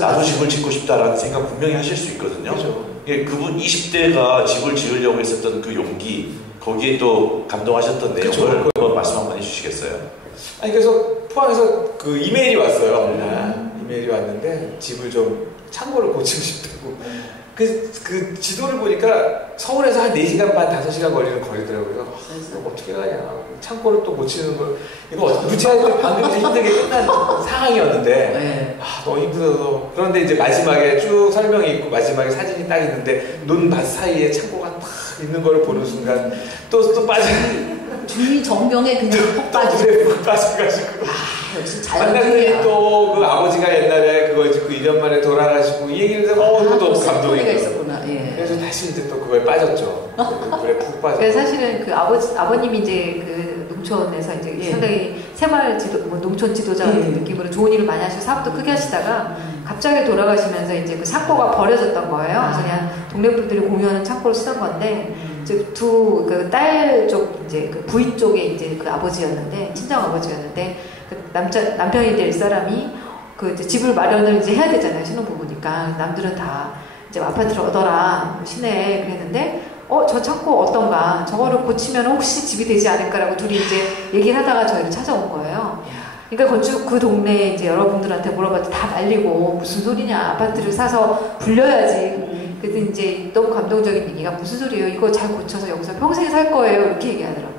나도 집을 짓고 싶다라는 생각 분명히 하실 수 있거든요. 그렇죠. 예, 그분 20대가 집을 지으려고 했었던 그 용기, 거기에 또 감동하셨던 내용을 그쵸. 한번 말씀 한번 해주시겠어요? 아니 그래서 포항에서 그 이메일이 왔어요. 이메일이 왔는데 집을 좀 창고를 고치고 싶다고. 그 지도를 보니까 서울에서 한 4시간 반, 5시간 걸리는 거리더라고요. 이거 어떻게 가냐. 창고를 또 고치는 걸. 이거 어떻게 루치아한테 방금 힘들게 끝난 상황이었는데. 네. 아, 너무 힘들어서. 그런데 이제 마지막에 쭉 설명이 있고 마지막에 사진이 딱 있는데 논밭 사이에 창고가 딱 있는 걸 보는 순간 또 빠지는. 주위 정경에 그냥 푹 빠지고. 푹 빠져가지고. 역시 만났더니 자연주의야. 또 그 아버지가 옛날에 그거 짓고 2년 만에 돌아가시고 이 얘기를 듣고 너무 스토리가 감동이 있었구나. 예. 그래서 다시 이제 또 그거에 빠졌죠. 물에 푹 빠져. 그래서 사실은 그 아버님이 이제 그 농촌에서 이제 예. 상당히 새마을 지도, 뭐 농촌 지도자 같은 느낌으로 좋은 일을 많이 하시고 사업도 크게 하시다가 갑자기 돌아가시면서 이제 그 창고가 버려졌던 거예요. 그래서 그냥 동네 분들이 공유하는 창고를 쓰던 건데 이제 그 딸 쪽 이제 그 부인 쪽에 이제 그 아버지였는데 친정 아버지였는데 그 남편이 될 사람이 그 이제 집을 마련을 이제 해야 되잖아요. 신혼부부니까 남들은 다 이제 아파트를 얻어라 시내에 그랬는데 저 창고 어떤가 저거를 고치면 혹시 집이 되지 않을까라고 둘이 이제 얘기를 하다가 저희를 찾아온 거예요. 그러니까 건축 그 동네 이제 여러분들한테 물어봤더니 다 말리고 무슨 소리냐 아파트를 사서 불려야지. 그래서 이제 너무 감동적인 얘기가 무슨 소리예요? 이거 잘 고쳐서 여기서 평생 살 거예요. 이렇게 얘기하더라고요.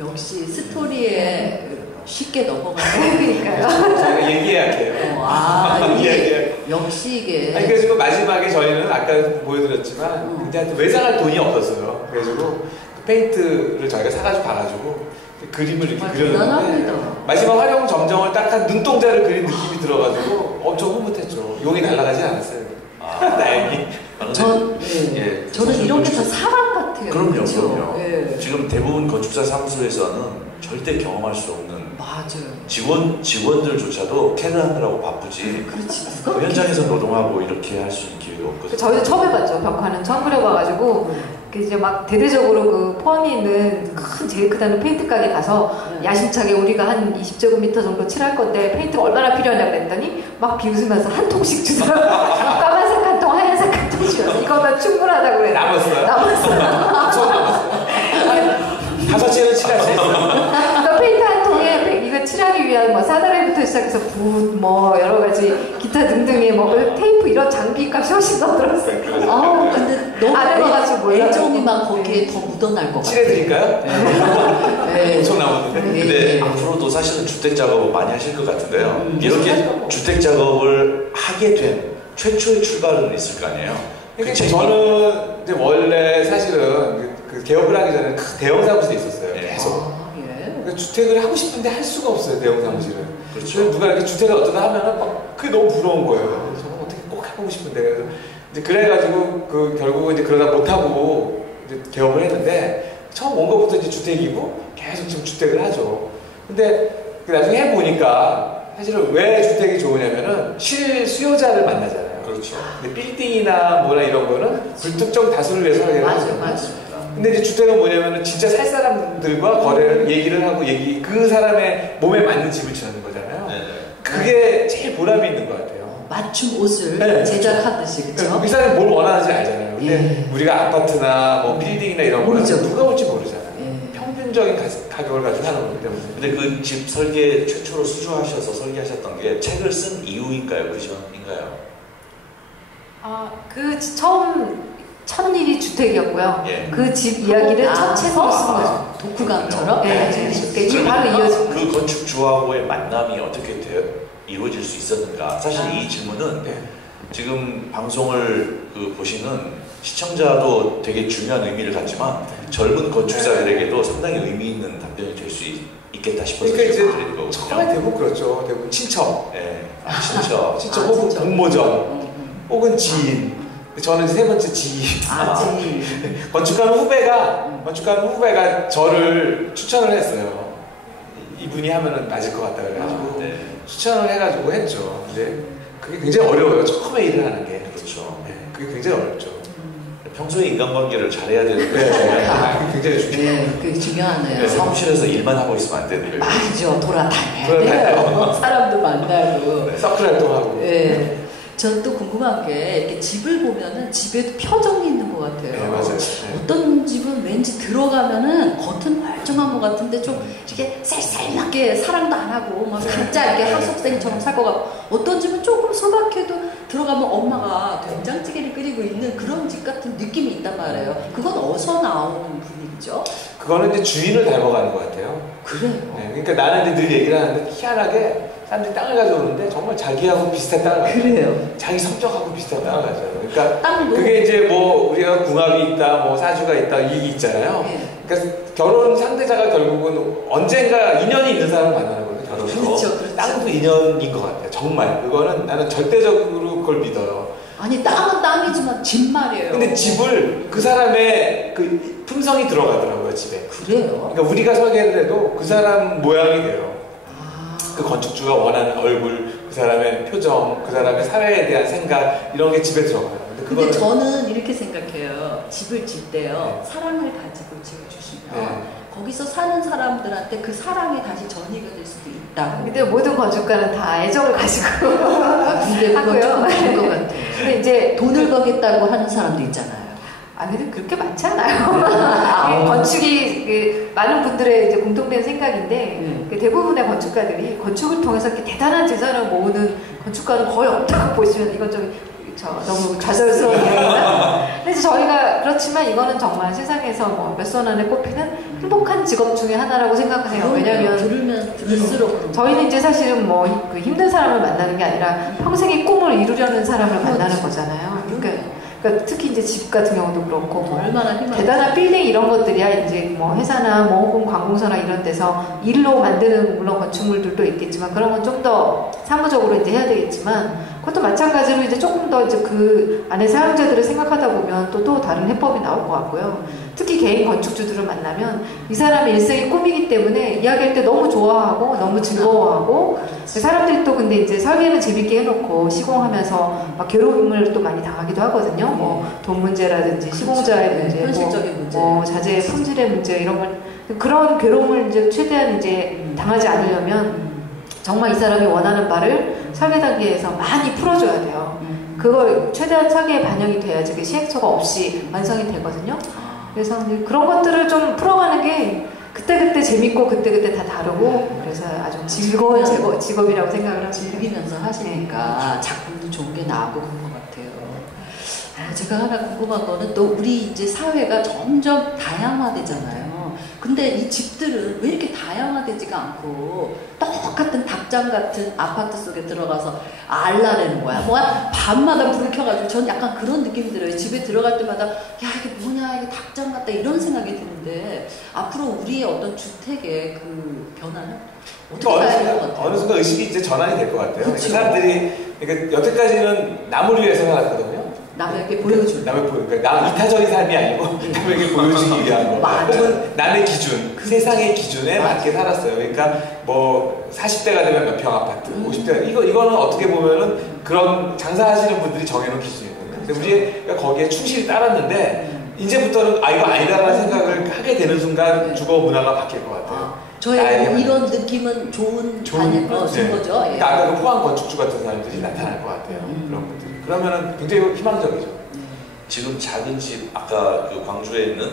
역시 스토리에 쉽게 넘어가요. 그러니까요. 저희가 얘기해야 해요. 이게 역시 이게. 아니 그래서 마지막에 저희는 아까 보여드렸지만 굉장히 외상할 돈이 없었어요. 그래가지고 그 페인트를 저희가 사가지고 가가지고 그림을 이렇게 그렸는데 마지막 활용 점정을 딱 한 눈동자를 그린 느낌이 들어가지고 엄청 흐뭇했죠. 용이 날아가지 않았어요. 다행히. 저는 이런 게 다 사랑 같아요. 그럼요, 그렇죠? 그럼요. 예. 지금 대부분 건축사 사무소에서는 절대 경험할 수 없는 맞아요. 직원들조차도 캐드하느라고 바쁘지. 그렇지. 그 현장에서 노동하고 이렇게 할 수 있는 기회가 없거든요. 저희도 처음 해봤죠. 벽화는 처음 그려봐가지고 그 이제 막 대대적으로 그 포항에 있는 큰 제일 크다는 페인트 가게 가서 야심차게 우리가 한 20제곱미터 정도 칠할 건데 페인트가 얼마나 필요하냐 그랬더니 막 비웃으면서 한 통씩 주더라고요. 까만색 한 통, 하얀색 한 통 주면서 이거만 충분하다고 그랬어요. 남았어요? 남았어요. 5채는 칠할 수 있어요. 그러니까 페인트 한 통에 이거 칠하기 위한 뭐 사다리부터 시작해서 붓, 뭐 여러 가지 기타 등등의 뭐 테이프 이런 장비값이 훨씬 더 들었어요. 근데 너무 안 해봐가지고 애정이 막 거기에 더 묻어날 것 같아요. 칠해드릴까요? 네. 엄청 나오는데. 근데 앞으로도 사실은 주택 작업을 많이 하실 것 같은데요. 이렇게 주택 작업을 하게 된 최초의 출발은 있을 거 아니에요? 그러니까 저는 이제 원래 사실은 그 개업을 하기 전에 큰 대형 사무실에 있었어요. 계속. 그러니까 주택을 하고 싶은데 할 수가 없어요. 대형 사무실은. 그렇죠. 누가 이렇게 주택을 어쩌다 하면은 막 그게 너무 부러운 거예요. 저는 어떻게 꼭 해보고 싶은데 그래서 이제 그래가지고 그 결국은 이제 그러다 못하고 이제 개업을 했는데 처음 온 것부터 이제 주택이고 계속 지금 주택을 하죠. 근데 나중에 해보니까 사실은 왜 주택이 좋으냐면은 실수요자를 만나잖아요. 그렇죠. 근데 빌딩이나 뭐나 이런 거는 불특정 다수를 위해서 하게 되는 맞아요. 근데 이제 주택은 뭐냐면은 진짜 살 사람들과 거래를 얘기를 하고 그 사람의 몸에 맞는 집을 지어는 거잖아요. 네. 그게 제일 보람이 있는 것 같아요. 맞춤 옷을 네, 제작하듯이 그렇죠? 그 사람이 뭘 원하는지 알잖아요. 근데 예. 우리가 아파트나 뭐 빌딩이나 이런 거는 모르죠. 누가 올지 모르잖아요. 예. 평균적인 가격을 가지고 하는 거기 때문에. 근데 그 집 설계 최초로 수주하셔서 설계하셨던 게 책을 쓴 이유인가요? 그전인가요? 그 처음 1000일이 주택이었고요. 예. 그 집 이야기를 아, 첫 책으로 쓴 거죠. 독후감처럼? 네. 이게 바로 이어진 그 건축주하고의 만남이 어떻게 이루어질 수 있었는가? 사실 이 질문은 네. 지금 방송을 보시는 시청자도 되게 중요한 의미를 갖지만 젊은 건축사들에게도 상당히 의미 있는 답변이 될 수 있겠다 싶어서 그러니까 이제 드리는 거거든요. 처음에 대부분 그렇죠. 대부분 친척, 네. 친척. 친척 혹은 친척. 공모전, 혹은 지인. 저는 이제 세 번째 지인. 지인. 건축가는 후배가 저를 추천을 했어요. 이분이 하면은 맞을 것 같다 그래가지고 네. 추천을 해가지고 했죠. 근데 그게 굉장히 어려워요. 처음에 일을 하는 게. 그렇죠. 네, 그게 굉장히 어렵죠. 평소에 인간관계를 잘해야 되는 네, 거예요. 그게 굉장히 중요해요. 네, 그게 중요하네요. 네, 사무실에서 일만 하고 있으면 안 되는 거예요. 맞죠. 돌아다녀야 돼요. 사람도 만나고. 네, 서클 활동하고. 네. 전 또 궁금한 게 이렇게 집을 보면은 집에도 표정이 있는 것 같아요. 네, 맞아요. 네. 어떤 집은 왠지 들어가면은 겉은 멀쩡한 것 같은데 좀 이렇게 쌀쌀하게 사랑도 안 하고 막 가짜 이렇게 하숙생처럼 살 것 같고 어떤 집은 조금 소박해도 들어가면 엄마가 된장찌개를 끓이고 있는 그런 집 같은 느낌이 있단 말이에요. 그건 어디서 나오는 분위기죠? 그거는 이제 주인을 닮아가는 것 같아요. 그래요. 네, 그러니까 나는 이제 늘 얘기를 하는데 희한하게 사람들이 땅을 가져오는데 정말 자기하고 비슷한 땅을 가져요. 그래요. 자기 성격하고 비슷한 땅을 가져요. 그러니까 땅도. 그게 이제 뭐 우리가 궁합이 있다, 뭐 사주가 있다 이게 있잖아요. 네. 그러니까 결혼 상대자가 결국은 언젠가 인연이 있는 사람을 만나는 거예요. 결혼으로. 그렇죠, 그렇죠. 땅도 인연인 것 같아요. 정말 그거는 나는 절대적으로 그걸 믿어요. 아니 땅은 땅이지만 집 말이에요. 근데 집을 그 사람의 그 품성이 들어가더라고요 집에. 그래요? 그러니까 우리가 설계를 해도 그 사람 모양이 돼요. 아. 그 건축주가 원하는 얼굴, 그 사람의 표정, 그 사람의 사회에 대한 생각 이런 게 집에 들어가요. 근데 저는 이렇게 생각해요. 집을 질 때요. 네. 사랑을 가지고 집을 주시면 네. 거기서 사는 사람들한테 그 사랑이 다시 전이가 될 수도 있다고. 근데 모든 건축가는 다 애정을 가지고 근데 그건 하고요. 좀 다른 것 같아요. 근데 이제 돈을 거겠다고 하는 사람도 있잖아요. 근데 그렇게 많지 않아요. 건축이 많은 분들의 이제 공통된 생각인데 대부분의 건축가들이 건축을 통해서 이렇게 대단한 재산을 모으는 건축가는 거의 없다고 보시면 이건 좀 너무 좌절스러운 이야기나 근데 이제 저희가 그렇지만 이거는 정말 세상에서 뭐 몇 손 안에 꼽히는 행복한 직업 중에 하나라고 생각해요. 왜냐면 들으면 들을수록 저희는 이제 사실은 뭐 그 힘든 사람을 만나는 게 아니라 평생의 꿈을 이루려는 사람을 만나는 거잖아요. 그러니까 특히 이제 집 같은 경우도 그렇고 뭐 얼마나 힘들어. 대단한 빌딩 이런 것들이야 이제 뭐 회사나 뭐 혹은 관공서나 이런 데서 일로 만드는 물론 건축물들도 있겠지만 그런 건 좀 더 사무적으로 이제 해야 되겠지만 그것도 마찬가지로 이제 조금 더 이제 그 안에 사용자들을 생각하다 보면 또 다른 해법이 나올 것 같고요. 특히 개인 건축주들을 만나면 이 사람의 일생의 꿈이기 때문에 이야기할 때 너무 좋아하고 너무 즐거워하고 사람들이 또 근데 이제 설계는 재밌게 해놓고 시공하면서 막 괴로움을 또 많이 당하기도 하거든요. 뭐 돈 문제라든지 시공자의 문제, 현실적인 문제, 뭐 자재의 품질의 문제 이런 걸 그런 괴로움을 이제 최대한 이제 당하지 않으려면 정말 이 사람이 원하는 바를 설계 단계에서 많이 풀어줘야 돼요. 그걸 최대한 설계에 반영이 돼야지 그 시행착오 없이 완성이 되거든요. 그래서 그런 것들을 좀 풀어가는 게 그때그때 재밌고 그때그때 다 다르고 그래서 아주 즐거운 직업이라고 생각을 합니다. 즐기면서 하시니까 작품도 좋은 게 나오고 그런 것 같아요. 제가 하나 궁금한 거는 또 우리 이제 사회가 점점 다양화되잖아요. 근데 이 집들은 왜 이렇게 다양화되지가 않고 똑같은 닭장 같은 아파트 속에 들어가서 알라래는 거야. 뭐야 밤마다 불을 켜가지고 전 약간 그런 느낌이 들어요. 집에 들어갈 때마다 야 이게 뭐냐 이게 닭장 같다 이런 생각이 드는데 앞으로 우리의 어떤 주택의 그 변화는 어떻게 가야 될 것 같아요? 어느 순간 의식이 이제 전환이 될 것 같아요. 그렇죠. 사람들이 그러니까 여태까지는 남을 위해서 살았거든요. 남에게 보여주는. 그러니까 이타적인 삶이 아니고 남에게 보여주기 위한 거. 맞아. 혹은 남의 기준, 세상의 기준에 맞게 살았어요. 그러니까 뭐 40대가 되면 몇 평 아파트, 50대가 이거는 어떻게 보면은 그런 장사하시는 분들이 정해놓은 기준이거든요. 근데 우리가 거기에 충실히 따랐는데 이제부터는 이거 아니다라는 생각을 하게 되는 순간 주거 문화가 바뀔 것 같아요. 저의 이런 느낌은 좋은 거죠. 예. 그러니까 아까 그 포항 건축주 같은 사람들이 나타날 것 같아요. 그런 분들이. 그러면은 굉장히 희망적이죠. 지금 작은 집, 아까 그 광주에 있는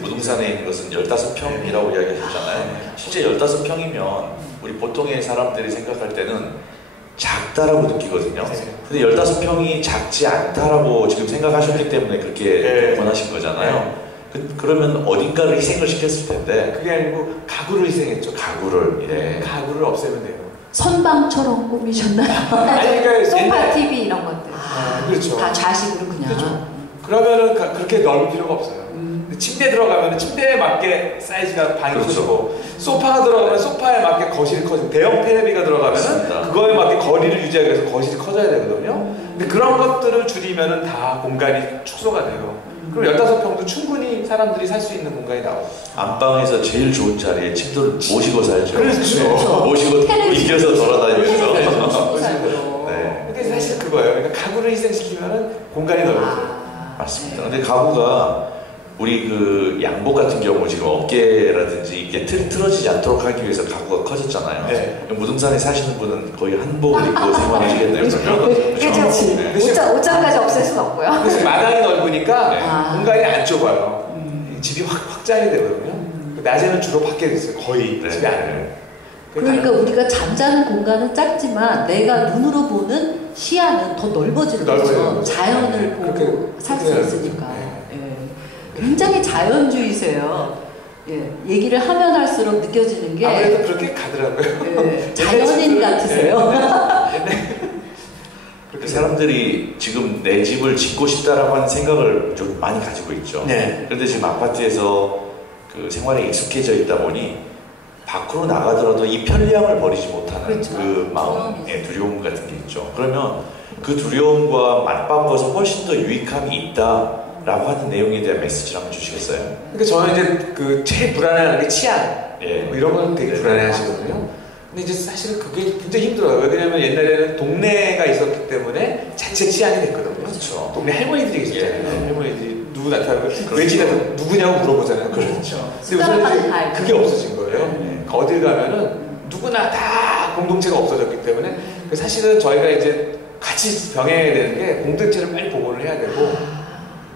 부동산에 있는 것은 15평이라고 이야기하셨잖아요. 실제 15평이면 우리 보통의 사람들이 생각할 때는 작다라고 느끼거든요. 근데 15평이 작지 않다라고 지금 생각하셨기 때문에 그렇게 권하신 거잖아요. 그러면 어딘가를 희생을 시켰을 텐데. 그게 아니고 가구를 희생했죠. 가구를. 가구를 없애면 돼요. 선방처럼 꾸미셨나요? 아니, 그러니까 소파, TV 이런 것들. 그렇죠. 다 좌식으로 그냥. 그렇죠. 그러면은 그렇게 넓을 필요가 없어요. 침대 들어가면 침대에 맞게 사이즈가 방이 커지고, 소파가 들어가면 소파에 맞게 거실이 커지고, 대형 테레비가 들어가면 그거에 맞게 거리를 유지하기 위해서 거실이 커져야 되거든요. 근데 그런 것들을 줄이면은 다 공간이 축소가 돼요. 그럼 15평도 충분히 사람들이 살 수 있는 공간이 나와요. 안방에서 제일 좋은 자리에 침대를 모시고 살죠. 그렇죠. 모시고 이겨서 돌아다니면서. 네. 근데 사실 그거예요. 그러니까 가구를 희생시키면은 공간이 넓어져요. 맞습니다. 근데 가구가 우리 그 양복 같은 경우 지금 어깨라든지 이게 틀이 틀어지지 않도록 하기 위해서 가구가 커졌잖아요. 무등산에 사시는 분은 거의 한복을 입고 생활하시겠네요. 그렇죠. 옷장까지 없앨 수는 없고요. 그래서 마당이 넓으니까 공간이 안 좁아요. 집이 확장이 되거든요. 낮에는 주로 밖에 있어요. 거의 집에 안에. 그러니까 우리가 잠자는 공간은 작지만 내가 눈으로 보는 시야는 더 넓어지는 거죠. 자연을 보고 살 수 있으니까. 굉장히 자연주의세요. 얘기를 하면 할수록 느껴지는 게 아무래도 그렇게 가더라고요. 자연인 같으세요. 그렇게 사람들이 지금 내 집을 짓고 싶다라고 하는 생각을 좀 많이 가지고 있죠. 그런데 지금 아파트에서 그 생활에 익숙해져 있다 보니 밖으로 나가더라도 이 편리함을 버리지 못하는 그 마음의 두려움 같은 게 있죠. 그러면 그 두려움과 맞바꿔서 훨씬 더 유익함이 있다라고 하는 내용에 대한 메시지를 한번 주시겠어요? 그러니까 저는 이제 그 제일 불안해하는 게 치안 뭐 이런 건 되게 불안해하시거든요. 근데 이제 사실은 그게 굉장히 힘들어요. 왜냐면 옛날에는 동네가 있었기 때문에 자체 치안이 됐거든요. 그렇죠. 동네 할머니들이 계셨잖아요. 할머니들이 누구 나타나면 외지에서 누구냐고 물어보잖아요. 그렇죠. 근데 요새는 그게 없어진 거예요. 어딜 가면은 누구나 다 공동체가 없어졌기 때문에 사실은 저희가 이제 같이 병행해야 되는 게 공동체를 빨리 복원을 해야 되고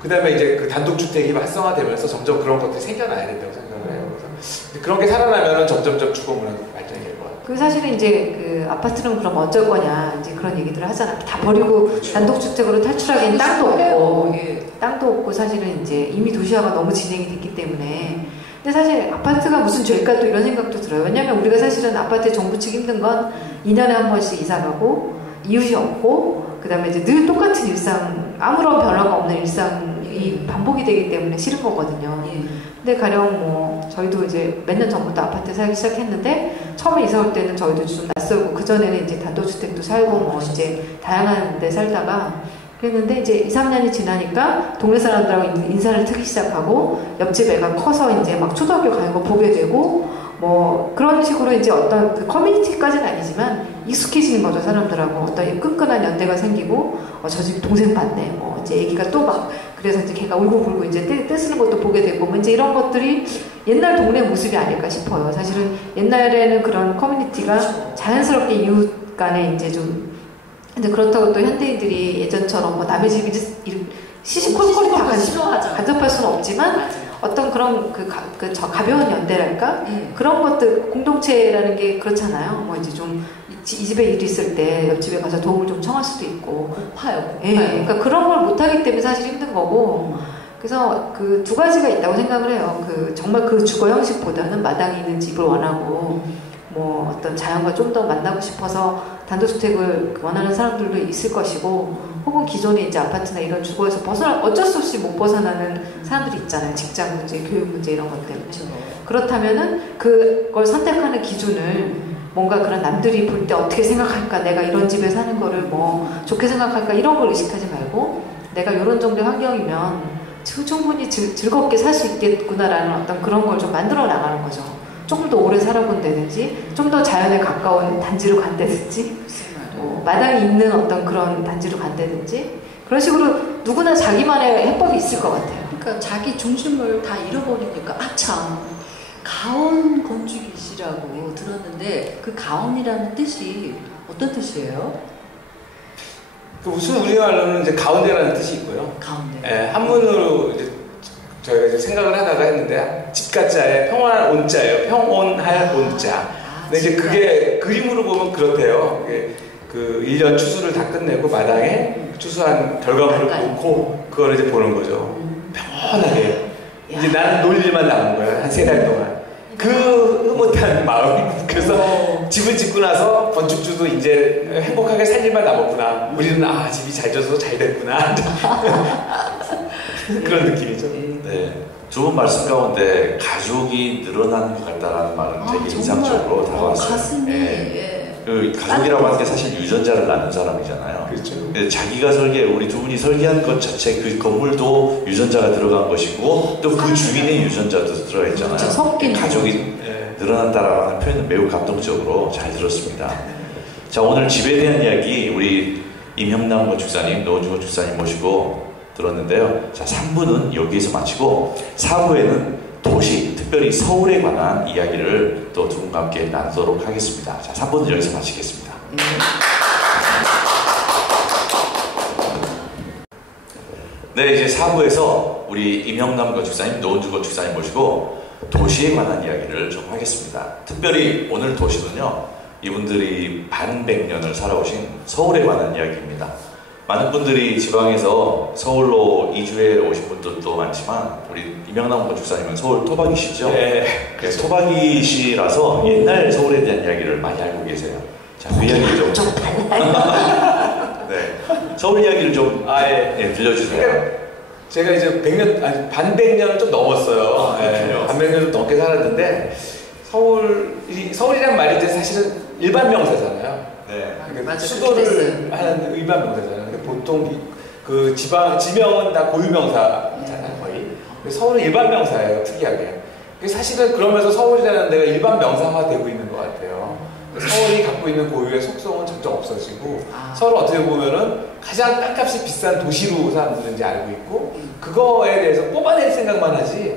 그 다음에 이제 그 단독주택이 활성화되면서 점점 그런 것들이 생겨나야 된다고 생각을 해요. 그래서 그런 게 살아나면은 점점점 주거문화도 발전이 될 것 같아요. 그 사실은 이제 그 아파트는 그럼 어쩔 거냐 이제 그런 얘기들을 하잖아. 다 버리고 단독주택으로 탈출하기엔 땅도 없고 사실은 이제 이미 도시화가 너무 진행이 됐기 때문에. 근데 사실 아파트가 무슨 죄일까 또 이런 생각도 들어요. 왜냐면 우리가 사실은 아파트에 정부 측 힘든 건 2년에 한 번씩 이사 가고 이웃이 없고 그 다음에 이제 늘 똑같은 일상, 아무런 변화가 없는 일상이 반복이 되기 때문에 싫은 거거든요. 근데 가령 뭐 저희도 이제 몇 년 전부터 아파트에 살기 시작했는데 처음에 이사 올 때는 저희도 좀 낯설고 그 전에는 이제 단독주택도 살고 뭐 이제 다양한 데 살다가 그랬는데 이제 2, 3년이 지나니까 동네 사람들하고 인사를 트기 시작하고 옆집 애가 커서 이제 막 초등학교 가는 거 보게 되고 뭐 그런 식으로 이제 어떤 그 커뮤니티까지는 아니지만 익숙해지는 거죠. 사람들하고 어떤 끈끈한 연대가 생기고 저 집 동생 봤네 뭐 이제 애기가 또 막 그래서 이제 걔가 울고불고 이제 떼쓰는 것도 보게 되고 뭐 이제 이런 것들이 옛날 동네 모습이 아닐까 싶어요. 사실은 옛날에는 그런 커뮤니티가 자연스럽게 이웃 간에 이제 좀 근데 그렇다고 또 현대인들이 예전처럼 뭐 남의 집이 시시콜콜 다 간섭할 수는 없지만 어떤 그런 저 가벼운 연대랄까 그런 것들 공동체라는 게 그렇잖아요. 뭐 이제 좀 이 집에 일이 있을 때 옆집에 가서 도움을 좀 청할 수도 있고 그러니까 그런 걸 못하기 때문에 사실 힘든 거고 그래서 그 두 가지가 있다고 생각을 해요. 그 정말 그 주거 형식보다는 마당에 있는 집을 원하고 뭐 어떤 자연과 좀 더 만나고 싶어서 단독주택을 원하는 사람들도 있을 것이고 혹은 기존에 이제 아파트나 이런 주거에서 어쩔 수 없이 못 벗어나는 사람들이 있잖아요. 직장 문제, 교육 문제 이런 것 때문에. 그렇다면은 그걸 선택하는 기준을 뭔가 그런 남들이 볼 때 어떻게 생각할까, 내가 이런 집에 사는 거를 뭐 좋게 생각할까 이런 걸 의식하지 말고 내가 이런 정도의 환경이면 충분히 즐겁게 살 수 있겠구나라는 어떤 그런 걸 좀 만들어 나가는 거죠. 조금 더 오래 살아본다든지 좀 더 자연에 가까운 단지로 간다든지 마당이 있는 어떤 그런 단지로 간다든지 그런 식으로 누구나 자기만의 해법이 있을 것 같아요. 그러니까 자기 중심을 다 잃어버리니까 아참 가온 건축이 곳이라고 들었는데 그 가운이라는 뜻이 어떤 뜻이에요? 그 무슨 우리말로는 이제 가운데라는 뜻이 있고요. 가운데. 예, 한문으로 이제 저희가 이제 생각을 하다가 했는데 집가자에 평온한 온자예요. 평온할 온자. 근데 이제 그게 그림으로 보면 그렇대요. 그 1년 추수를 다 끝내고 마당에 추수한 결과물을 놓고 그걸 이제 보는 거죠. 평온하게. 이제 나는 놀 일만 남은 거야. 한 3달 동안. 그 흐뭇한 마음. 그래서 집을 짓고 나서 건축주도 이제 행복하게 살 일만 남았구나. 우리는 집이 잘 져서 잘 됐구나. 그런 느낌이죠. 네. 두 분 말씀 가운데 가족이 늘어나는 것 같다라는 말은 되게 인상적으로 다가왔어요. 가슴이 그 가족이라고 하는 게 사실 유전자를 낳는 사람이잖아요. 그렇죠. 자기가 우리 두 분이 설계한 것 자체 그 건물도 유전자가 들어간 것이고 또 그 주인의 유전자도 들어가 있잖아요. 그렇죠. 섞인 가족이 늘어난다라는 표현은 매우 감동적으로 잘 들었습니다. 자, 오늘 집에 대한 이야기 우리 임형남 건축사님, 노은주 건축사님 모시고 들었는데요. 자, 3부는 여기에서 마치고 4부에는 도시, 특별히 서울에 관한 이야기를 또 두 분과 함께 나누도록 하겠습니다. 자, 3부는 여기서 마치겠습니다. 네, 이제 4부에서 우리 임형남 건축사님, 노은주 건축사님 모시고 도시에 관한 이야기를 좀 하겠습니다. 특별히 오늘 도시는요, 이분들이 반백년을 살아오신 서울에 관한 이야기입니다. 많은 분들이 지방에서 서울로 이주해 오신 분들도 많지만 우리 임형남 건축사님은 서울 토박이시죠? 네. 그래서 토박이시라서 옛날 서울에 대한 이야기를 많이 알고 계세요. 자, 그 이야기를 좀 네, 서울 이야기를 좀 들려주세요. 그러니까 제가 이제 반백년을 좀 넘었어요. 반백년 좀 넘게 살았는데 서울이란 말이 이제 사실은 일반 명사잖아요. 네. 그러니까 수도를 하는 일반 명사잖아요. 근데 보통 그 지명은 다 고유명사잖아요, 거의. 서울은 일반 명사예요, 특이하게. 사실은 그러면서 서울이라는 데가 일반 명사화되고 있는 것 같아요. 서울이 갖고 있는 고유의 속성은 점점 없어지고 서울은 어떻게 보면은 가장 땅값이 비싼 도시로 사람들은 이제 알고 있고 그거에 대해서 뽑아낼 생각만 하지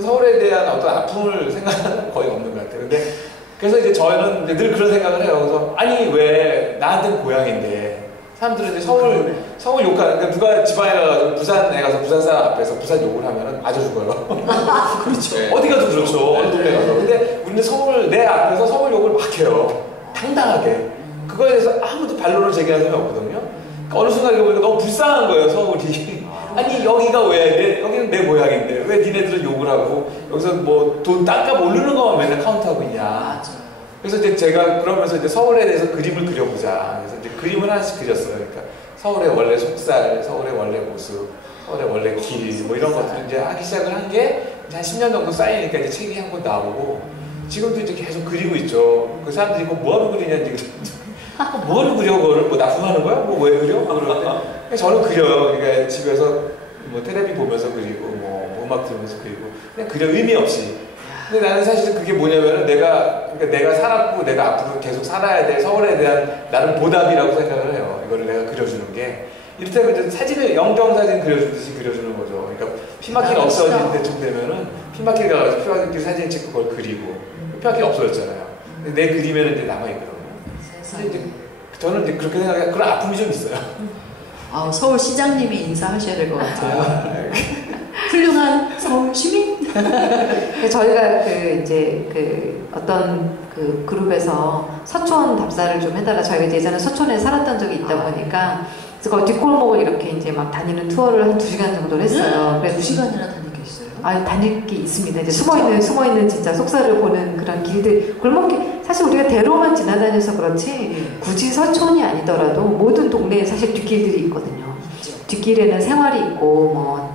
서울에 대한 어떤 아픔을 생각하는 건 거의 없는 것 같아요. 근데 그래서 이제 저희는 이제 늘 그런 생각을 해요. 그래서 아니 왜 나한테는 고향인데 사람들은 이제 서울 욕하는 그러니까 누가 지방에 가서 부산에 가서 부산 사람 앞에서 부산 욕을 하면은 맞아 죽어요. 그렇죠. 어디 가도 그렇죠. 어느 동네 가서. 근데 우리는 내 앞에서 서울 욕을 막 해요. 당당하게. 그거에 대해서 아무도 반론을 제기하는 사람이 없거든요. 그러니까 어느 순간 보니까 너무 불쌍한 거예요, 서울이. 아니 여기가 왜 여기는 내 고향인데 왜 니네들은 욕을 하고 여기서 뭐 땅값 오르는 것만 맨날 카운트하고 있냐. 맞아. 그래서 이제 제가 그러면서 이제 서울에 대해서 그림을 그려보자. 그래서 이제 그림을 하나씩 그렸어요. 그러니까 서울의 원래 속살, 서울의 원래 모습, 서울의 원래 길, 뭐 이런 것들을 이제 하기 시작을 한 게 한 10년 정도 쌓이니까 이제 책이 한 권 나오고 지금도 이제 계속 그리고 있죠. 그 사람들이 뭐하러 그리냐 이제 뭐하러 그려 그거를 뭐 납품하는 거야? 뭐 왜 그려? 그러는데 저는 그려요. 그러니까 집에서 뭐 텔레비 보면서 그리고 뭐 음악 들으면서 그리고 그냥 그려 의미 없이. 근데 나는 사실 그게 뭐냐면은 내가 살았고 내가 앞으로 계속 살아야 될 서울에 대한 나는 보답이라고 생각을 해요. 이거를 내가 그려주는 게. 이를테면 이제 사진을 영정사진 그려주듯이 그려주는 거죠. 그러니까 피마키가 없어질 때쯤 되면은 피마키를 가서 피마키 사진 찍고 그걸 그리고 피마키가 없어졌잖아요. 근데 내 그림에는 이제 남아있거든요. 근데 이제 저는 이제 그렇게 생각해 그런 아픔이 좀 있어요. 서울 시장님이 인사하셔야 될 것 같아요. 훌륭한 서울 시민? 저희가 어떤 그룹에서 서촌 답사를 좀 해달라. 저희가 이제 예전에 서촌에 살았던 적이 있다 보니까 그래서 뒷골목을 이렇게 이제 막 다니는 투어를 한 2시간 정도를 했어요. 그래서 2시간이나 다닐 게 있어요? 다닐 게 있습니다. 이제 숨어있는 진짜 속살을 보는 그런 길들, 골목길, 사실 우리가 대로만 지나다녀서 그렇지, 굳이 서촌이 아니더라도 모든 동네에 사실 뒷길들이 있거든요. 뒷길에는 생활이 있고,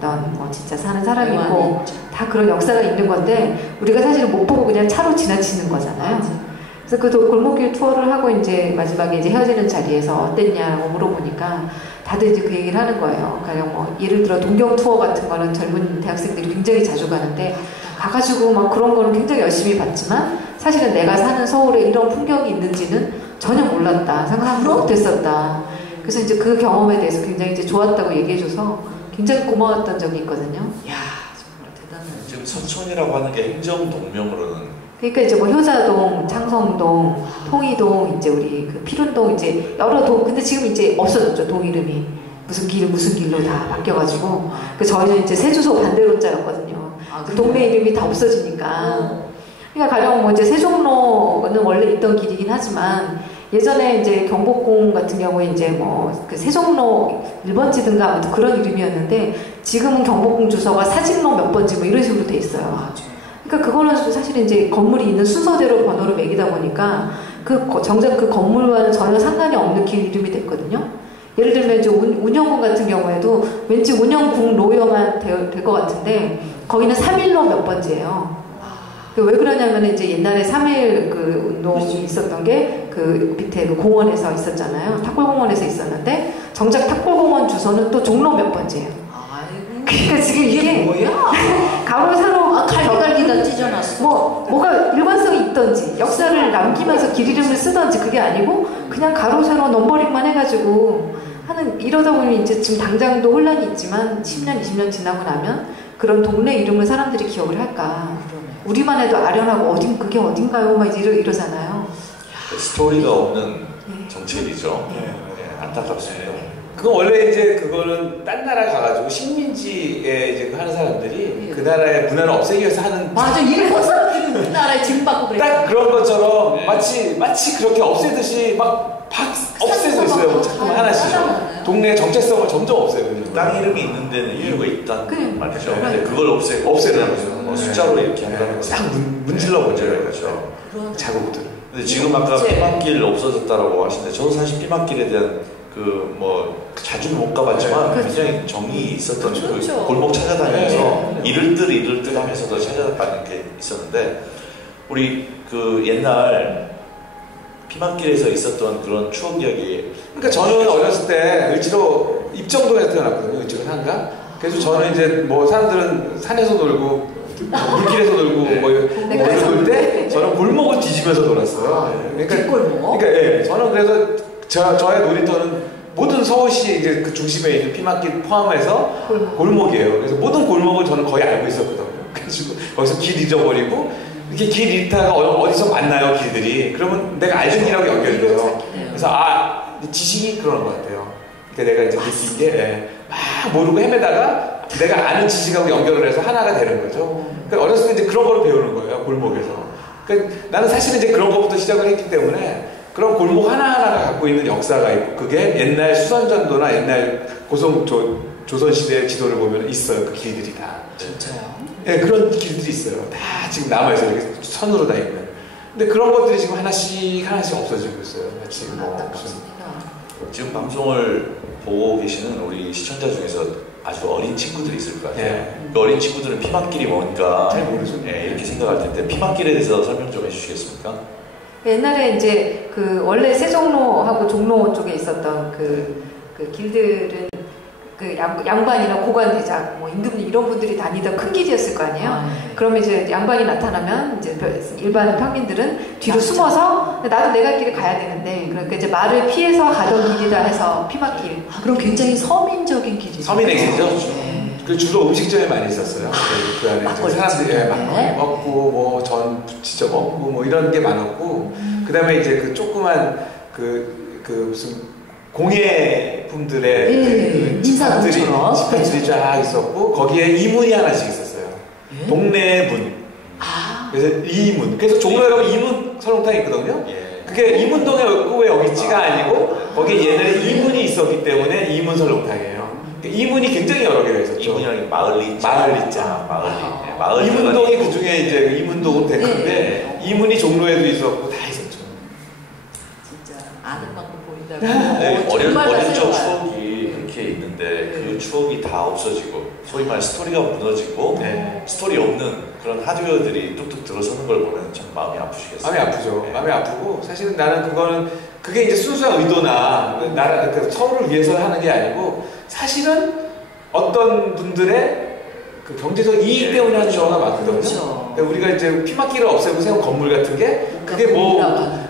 진짜 사는 사람이 있고, 다 그런 역사가 있는 건데, 우리가 사실 못 보고 그냥 차로 지나치는 거잖아요. 그래서 그 골목길 투어를 하고 이제 마지막에 이제 헤어지는 자리에서 어땠냐고 물어보니까 다들 이제 그 얘기를 하는 거예요. 그러니까 예를 들어 동경 투어 같은 거는 젊은 대학생들이 굉장히 자주 가는데 가가지고 막 그런 거는 굉장히 열심히 봤지만 사실은 내가 사는 서울에 이런 풍경이 있는지는 전혀 몰랐다. 상상도 못했었다. 그래서 이제 그 경험에 대해서 굉장히 이제 좋았다고 얘기해줘서 굉장히 고마웠던 적이 있거든요. 이야, 정말 대단해요. 지금 서촌이라고 하는 게 행정동명으로는 그러니까 이제 뭐 효자동, 창성동, 통이동, 이제 우리 그 필운동 이제 여러 동, 근데 지금 이제 없어졌죠, 동 이름이. 무슨 길, 무슨 길로 다 바뀌어가지고. 그 저희는 이제 세주소 반대로자였거든요. 그 동네 이름이 다 없어지니까. 그러니까 가령 뭐 이제 세종로는 원래 있던 길이긴 하지만 예전에 이제 경복궁 같은 경우에 이제 뭐 그 세종로 1번지든가 아무튼 그런 이름이었는데 지금은 경복궁 주소가 사직로 몇 번지 뭐 이런 식으로 돼 있어요. 그러니까 그거는 사실은 이제 건물이 있는 순서대로 번호를 매기다 보니까 정작 그 건물과는 전혀 상관이 없는 길 이름이 됐거든요. 예를 들면 이제 운영궁 같은 경우에도 왠지 운영궁 로여만 될 것 같은데 거기는 3일로 몇 번지예요. 왜 그러냐면 이제 옛날에 3.1 그 운동이 있었던 게 그 밑에 그 공원에서 있었잖아요. 탁골공원에서 있었는데 정작 탁골공원 주소는 또 종로 몇 번지예요. 그러니까 지금 이게 뭐야? 가로 세로 갈기갈기다 찢어놨어. 뭐가 일관성이 있던지 역사를 남기면서 길 이름을 쓰던지 그게 아니고 그냥 가로 세로 넘버링만 해가지고 하는 이러다 보니 이제 지금 당장도 혼란이 있지만 10년 20년 지나고 나면 그런 동네 이름을 사람들이 기억을 할까? 우리만 해도 아련하고 그게 어딘가요? 막 이러잖아요. 스토리가 없는 정책이죠. 안타깝습니다. 그건 원래 이제 그거는 딴 나라 가가지고 식민지에 이제 하는 사람들이 그 나라의 문화를 없애기 위해서 하는 맞아, 일본 사람들이 우리나라에 짐받고 그래. 딱 그런 것처럼 마치 그렇게 없애듯이 막 없애고 있어요. 자꾸 하나씩 동네 정체성을 점점 없애거든요. 땅 이름이 있는 데는 이유가 있다는 말이죠. 그래. 근데 그걸 없애는 거죠. 숫자로 이렇게 한다는 거죠. 싹 문질러 버려요. 그렇죠. 자국들. 근데 지금 아까 피막길 없어졌다라고 하시는데 저도 사실 피막길에 대한 그 뭐 자주 못 가봤지만 굉장히 정이 있었던 그 골목 찾아다니면서 이를 듯 하면서도 찾아다니는 게 있었는데 우리 그 옛날 피막길에서 있었던 그런 추억 이야기. 그러니까 저는 어렸을 때 을지로 입정동에서 태어났거든요. 을지로 산가. 그래서 저는 이제 뭐 사람들은 산에서 놀고 물길에서 놀고 뭐 이런 놀 때 저는 골목을 뒤집어서 놀았어요. 그러니까 저는 그래서 저의 놀이터는 모든 서울시 이제 그 중심에 있는 피막길 포함해서 골목이에요. 그래서 모든 골목을 저는 거의 알고 있었거든요. 그래서 거기서 길 잊어버리고 이렇게 길 잃다가 어디서 만나요 길들이. 그러면 내가 알던 길하고 연결돼요. 그래서 지식이 그러는 것 같아요. 그러니까 내가 이제 느낀 게 막 모르고 헤매다가 내가 아는 지식하고 연결을 해서 하나가 되는 거죠. 그러니까 어렸을 때 이제 그런 거를 배우는 거예요 골목에서. 그러니까 나는 사실은 이제 그런 것부터 시작을 했기 때문에 그런 골목 하나하나가 갖고 있는 역사가 있고 그게 옛날 수선전도나 옛날 조선시대 지도를 보면 있어요. 그 길들이 다. 진짜요? 네, 그런 길들이 있어요. 다 지금 남아있어요. 이렇게 선으로 다 있는. 근데 그런 것들이 지금 하나씩 없어지고 있어요. 지금 지금 방송을 보고 계시는 우리 시청자 중에서 아주 어린 친구들이 있을 것 같아요. 그 어린 친구들은 피막길이 뭔가 잘 모르죠. 이렇게 생각할 텐데 피막길에 대해서 설명 좀 해주시겠습니까? 옛날에 이제 그 원래 세종로하고 종로 쪽에 있었던 그 길들은 그 양반이나 고관 대작, 뭐 임금님 이런 분들이 다니던 큰 길이었을 거 아니에요. 그러면 이제 양반이 나타나면 이제 일반 평민들은 뒤로 숨어서 나도 내 갈 길을 가야 되는데 그러니까 이제 말을 피해서 가던 길이라 해서 피막길. 그럼 굉장히 서민적인 길이죠. 서민의 길이죠. 그 주로 음식점에 많이 있었어요. 그 안에 막걸리 사람들이 막걸리 먹고 뭐 전 부치져 먹고 뭐 이런 게 많았고 그 다음에 이제 그 조그만 그 무슨 공예품들의 집들이 쫙 있었고 거기에 이문이 하나씩 있었어요. 동네 문. 그래서 이문. 그래서 종로에 가면 이문 설렁탕이 있거든요. 그게 이문동에 왜 여기 있지가 아니고 거기에 옛날에 이문이 있었기 때문에 이문 설렁탕이에요. 이문이 굉장히 여러 개가 있었죠. 이문이라는 게 마을리자. 마을. 이문동이 그 중에 이제 이문동은 대표인데 이문이 종로에도 있었고 다 있었죠. 진짜 아는 만큼 보인다고. 어릴 적 추억이 그렇게 있는데 그 추억이 다 없어지고 소위 말해 스토리가 무너지고 스토리 없는 그런 하드웨어들이 뚝뚝 들어서는 걸 보면 참 마음이 아프시겠어요. 마음이 아프죠. 마음이 아프고 사실은 나는 그게 이제 순수한 의도나 그러니까 서로를 위해서 하는 게 아니고 사실은 어떤 분들의 그 경제적 이익 때문에 하는 경우가 많거든요. 그렇죠. 그러니까 우리가 이제 피막길을 없애고 세운 건물 같은 게 그게 뭐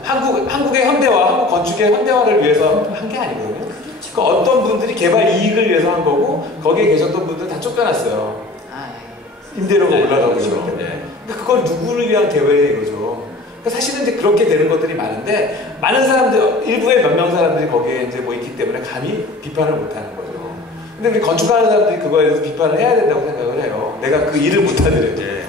한국의 현대화, 한국 건축의 현대화를 위해서 한 게 아니거든요. 그러니까 어떤 분들이 개발 이익을 위해서 한 거고 거기에 계셨던 분들 다 쫓겨났어요. 임대료가 네, 올라가고 그렇죠. 있기 때문에. 네. 그러니까 그걸 누구를 위한 계획이냐 이거죠. 그러니까 사실은 이제 그렇게 되는 것들이 많은데 많은 사람들, 일부의 몇 명 사람들이 거기에 이제 뭐 있기 때문에 감히 비판을 못하는 거죠. 근데 우리 건축하는 사람들이 그거에 대해서 비판을 해야 된다고 생각을 해요. 내가 그 일을 못하더라도. 네.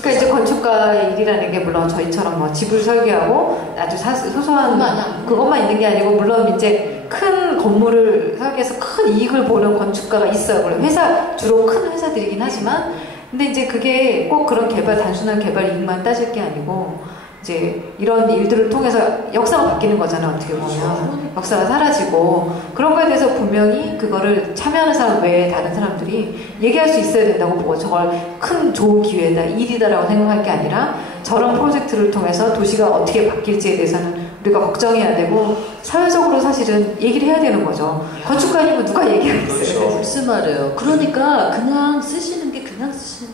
그러니까 이제 건축가의 일이라는 게 물론 저희처럼 뭐 집을 설계하고 아주 소소한 그것만 있는 게 아니고 물론 이제 큰 건물을 설계해서 큰 이익을 보는 건축가가 있어요. 물론 주로 큰 회사들이긴 하지만 근데 이제 그게 꼭 그런 단순한 개발 이익만 따질 게 아니고 이제 이런 일들을 통해서 역사가 바뀌는 거잖아요. 어떻게 보면 그렇죠. 역사가 사라지고 그런 거에 대해서 분명히 그거를 참여하는 사람 외에 다른 사람들이 얘기할 수 있어야 된다고 보고 저걸 큰 좋은 기회다, 일이다라고 생각할 게 아니라 저런 프로젝트를 통해서 도시가 어떻게 바뀔지에 대해서는 우리가 걱정해야 되고 사회적으로 사실은 얘기를 해야 되는 거죠. 건축가 아니면 누가 얘기하겠어요. 그렇죠. 무슨 말이에요. 그러니까 그냥 쓰시는 게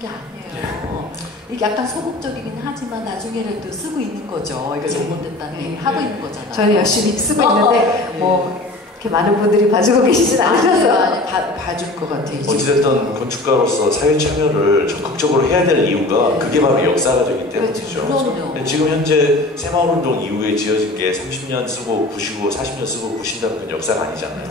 아니에요. 이게 약간 소극적이긴 하지만 나중에는 또 쓰고 있는 거죠. 이거 잘못됐다는 얘기 하고 있는 거잖아요. 저는 열심히 쓰고 있는데 뭐 이렇게 많은 분들이 봐주고 계시진 않으셔서 봐줄 것 같아요. 어찌됐든 건축가로서 사회 참여를 적극적으로 해야 될 이유가 그게 바로 역사가 되기 때문이죠. 그럼요. 지금 현재 새마을운동 이후에 지어진 게 30년 쓰고 부시고 40년 쓰고 부신다는 건 역사가 아니잖아요.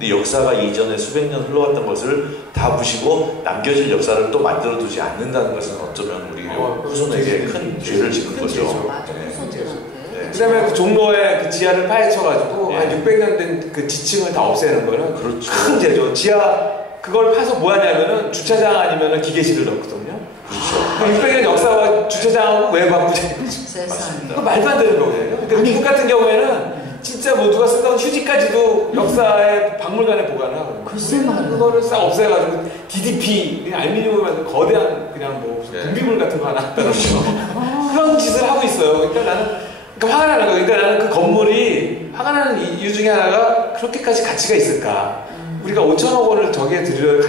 근데 역사가 이전에 수백 년 흘러왔던 것을 다 부시고 남겨질 역사를 또 만들어두지 않는다는 것은 어쩌면 우리 후손에게 큰 죄를 짓는 거죠. 맞아. 네. 후손들한테. 그다음에 그 종로에 그 지하를 파헤쳐가지고 네. 한 600년 된 그 지층을 다 없애는 거는 그렇죠. 큰 죄죠. 지하 그걸 파서 뭐 하냐면은 주차장 아니면은 기계실을 넣거든요. 그렇죠. 600년 역사와 주차장하고 왜 바꾸지? 세상에. 그거 말도 안 되는 거거든요. 그러니까 미국 같은 경우에는 진짜 뭐 누가 쓰던 휴지까지도 역사의 박물관에 보관을 하거든요. 글쎄 우리는 말이야. 그거를 싹 없애가지고 DDP, 그냥 알루미늄으로 만든 거대한 그냥 뭐 무슨 네. 분비물 같은 거 하나 그렇죠. 그런 짓을 하고 있어요. 그러니까 나는 화가 나는 거예요. 그러니까 나는 그 건물이 화가 나는 이유 중에 하나가 그렇게까지 가치가 있을까? 우리가 5천억 원을 저기에 들여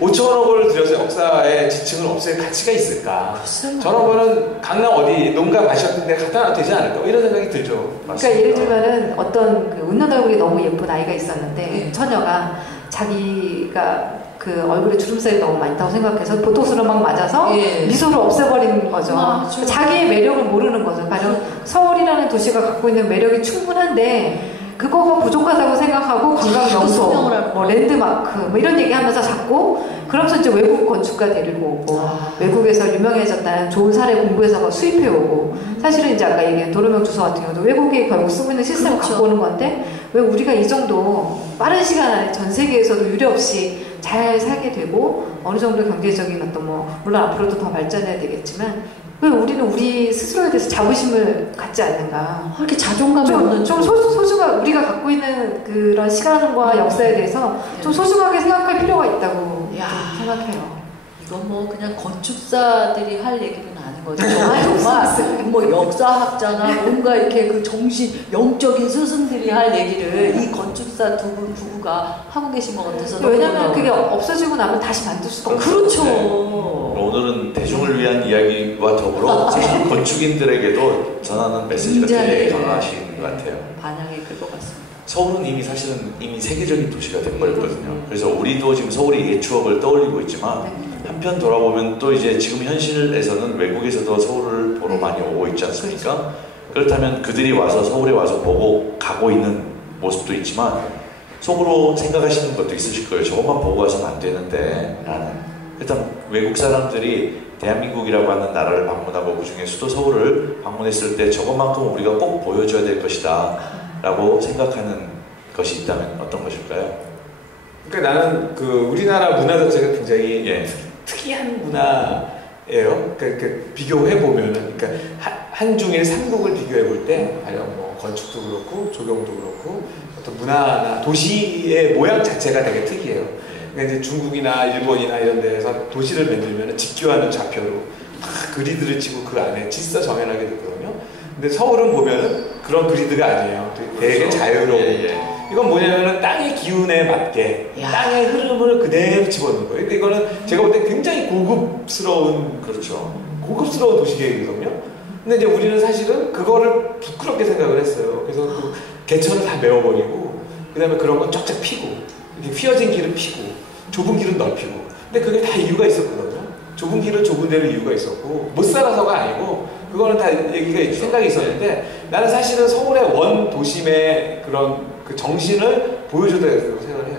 5천억 원을 들여서 역사의 지층을 없앨 가치가 있을까? 저런 거는 강남 어디 농가 마셨는데 갖다 놔도 되지 않을까? 이런 생각이 들죠. 그러니까 예를 들면은 어떤 그 웃는 얼굴이 너무 예쁜 아이가 있었는데 네. 처녀가 자기가 그 얼굴에 주름살이 너무 많다고 생각해서 보톡스를 막 맞아서 예. 미소를 없애버리는 거죠. 맞아. 자기의 매력을 모르는 거죠. 가령 서울이라는 도시가 갖고 있는 매력이 충분한데 그거가 부족하다고 생각하고 관광 명소, 뭐 랜드마크 뭐 이런 얘기하면서 자꾸 그러면서 이제 외국 건축가 데리고 오고 외국에서 유명해졌다는 좋은 사례 공부해서 수입해 오고 사실은 이제 아까 얘기한 도로명 주소 같은 경우도 외국이 결국 쓰고 있는 시스템을 그렇죠. 갖고 오는 건데 왜 우리가 이 정도 빠른 시간 안에 전 세계에서도 유례 없이 잘 살게 되고 어느 정도 경제적인 어떤 뭐 물론 앞으로도 더 발전해야 되겠지만 왜 우리는 우리 스스로에 대해서 자부심을 갖지 않는가? 이렇게 자존감이 없는 좀 소중한 우리가 갖고 있는 그런 시간과 역사에 대해서 좀 소중하게 생각할 필요가 있다고 생각해요. 이건 뭐 그냥 건축사들이 할 얘기는 아닌 거죠. 정말 뭐 역사학자나 뭔가 이렇게 그 영적인 스승들이 할 얘기를 이 건축사 두 분 부부가 하고 계신 것 같아서. 왜냐면 그게 없어지고 나면 다시 만들 수가 없어요. 그렇죠. 오늘은 대중을 위한 이야기와 더불어 사실 건축인들에게도 전하는 메시지가 되게 강하신 것 같아요. 반향이 클 것 같습니다. 서울은 이미 세계적인 도시가 돼버렸거든요. 그래서 우리도 지금 서울의 옛 추억을 떠올리고 있지만 한편 돌아보면 또 이제 지금 현실에서는 외국에서도 서울을 보러 많이 오고 있지 않습니까? 그렇다면 그들이 와서 서울에 와서 보고 가고 있는 모습도 있지만 속으로 생각하시는 것도 있으실 거예요. 저것만 보고 가서는 안 되는데 라는. 일단 외국 사람들이 대한민국이라고 하는 나라를 방문하고 그중에 수도 서울을 방문했을 때 저것만큼 우리가 꼭 보여줘야 될 것이다 라고 생각하는 것이 있다면 어떤 것일까요? 그러니까 나는 그 우리나라 문화 자체가 굉장히 예. 특이한 문화예요. 그러니까 비교해 보면은, 그러니까 한중일 삼국을 비교해 볼 때, 과연 뭐 건축도 그렇고 조경도 그렇고 어떤 문화나 도시의 모양 자체가 되게 특이해요. 그러니까 이제 중국이나 일본이나 이런 데에서 도시를 만들면 직교하는 좌표로 막 그리드를 치고 그 안에 질서 정연하게 되거든요. 근데 서울은 보면은 그런 그리드가 아니에요. 되게 자유로운. 이건 뭐냐면은 땅의 기운에 맞게 땅의 흐름을 그대로 집어넣는 거예요. 근데 이거는 제가 볼 때 굉장히 고급스러운 도시계획이거든요. 근데 이제 우리는 사실은 그거를 부끄럽게 생각을 했어요. 그래서 그 개천을 다 메워버리고 그다음에 그런 건 쫙쫙 피고 이렇게 휘어진 길은 피고 좁은 길은 넓히고. 근데 그게 다 이유가 있었거든요. 좁은 길은 좁은 데는 이유가 있었고 못 살아서가 아니고 그거는 다 얘기가 생각이 있었는데 나는 사실은 서울의 원 도심의 그런 그 정신을 보여줘야 된다고 생각을 해요.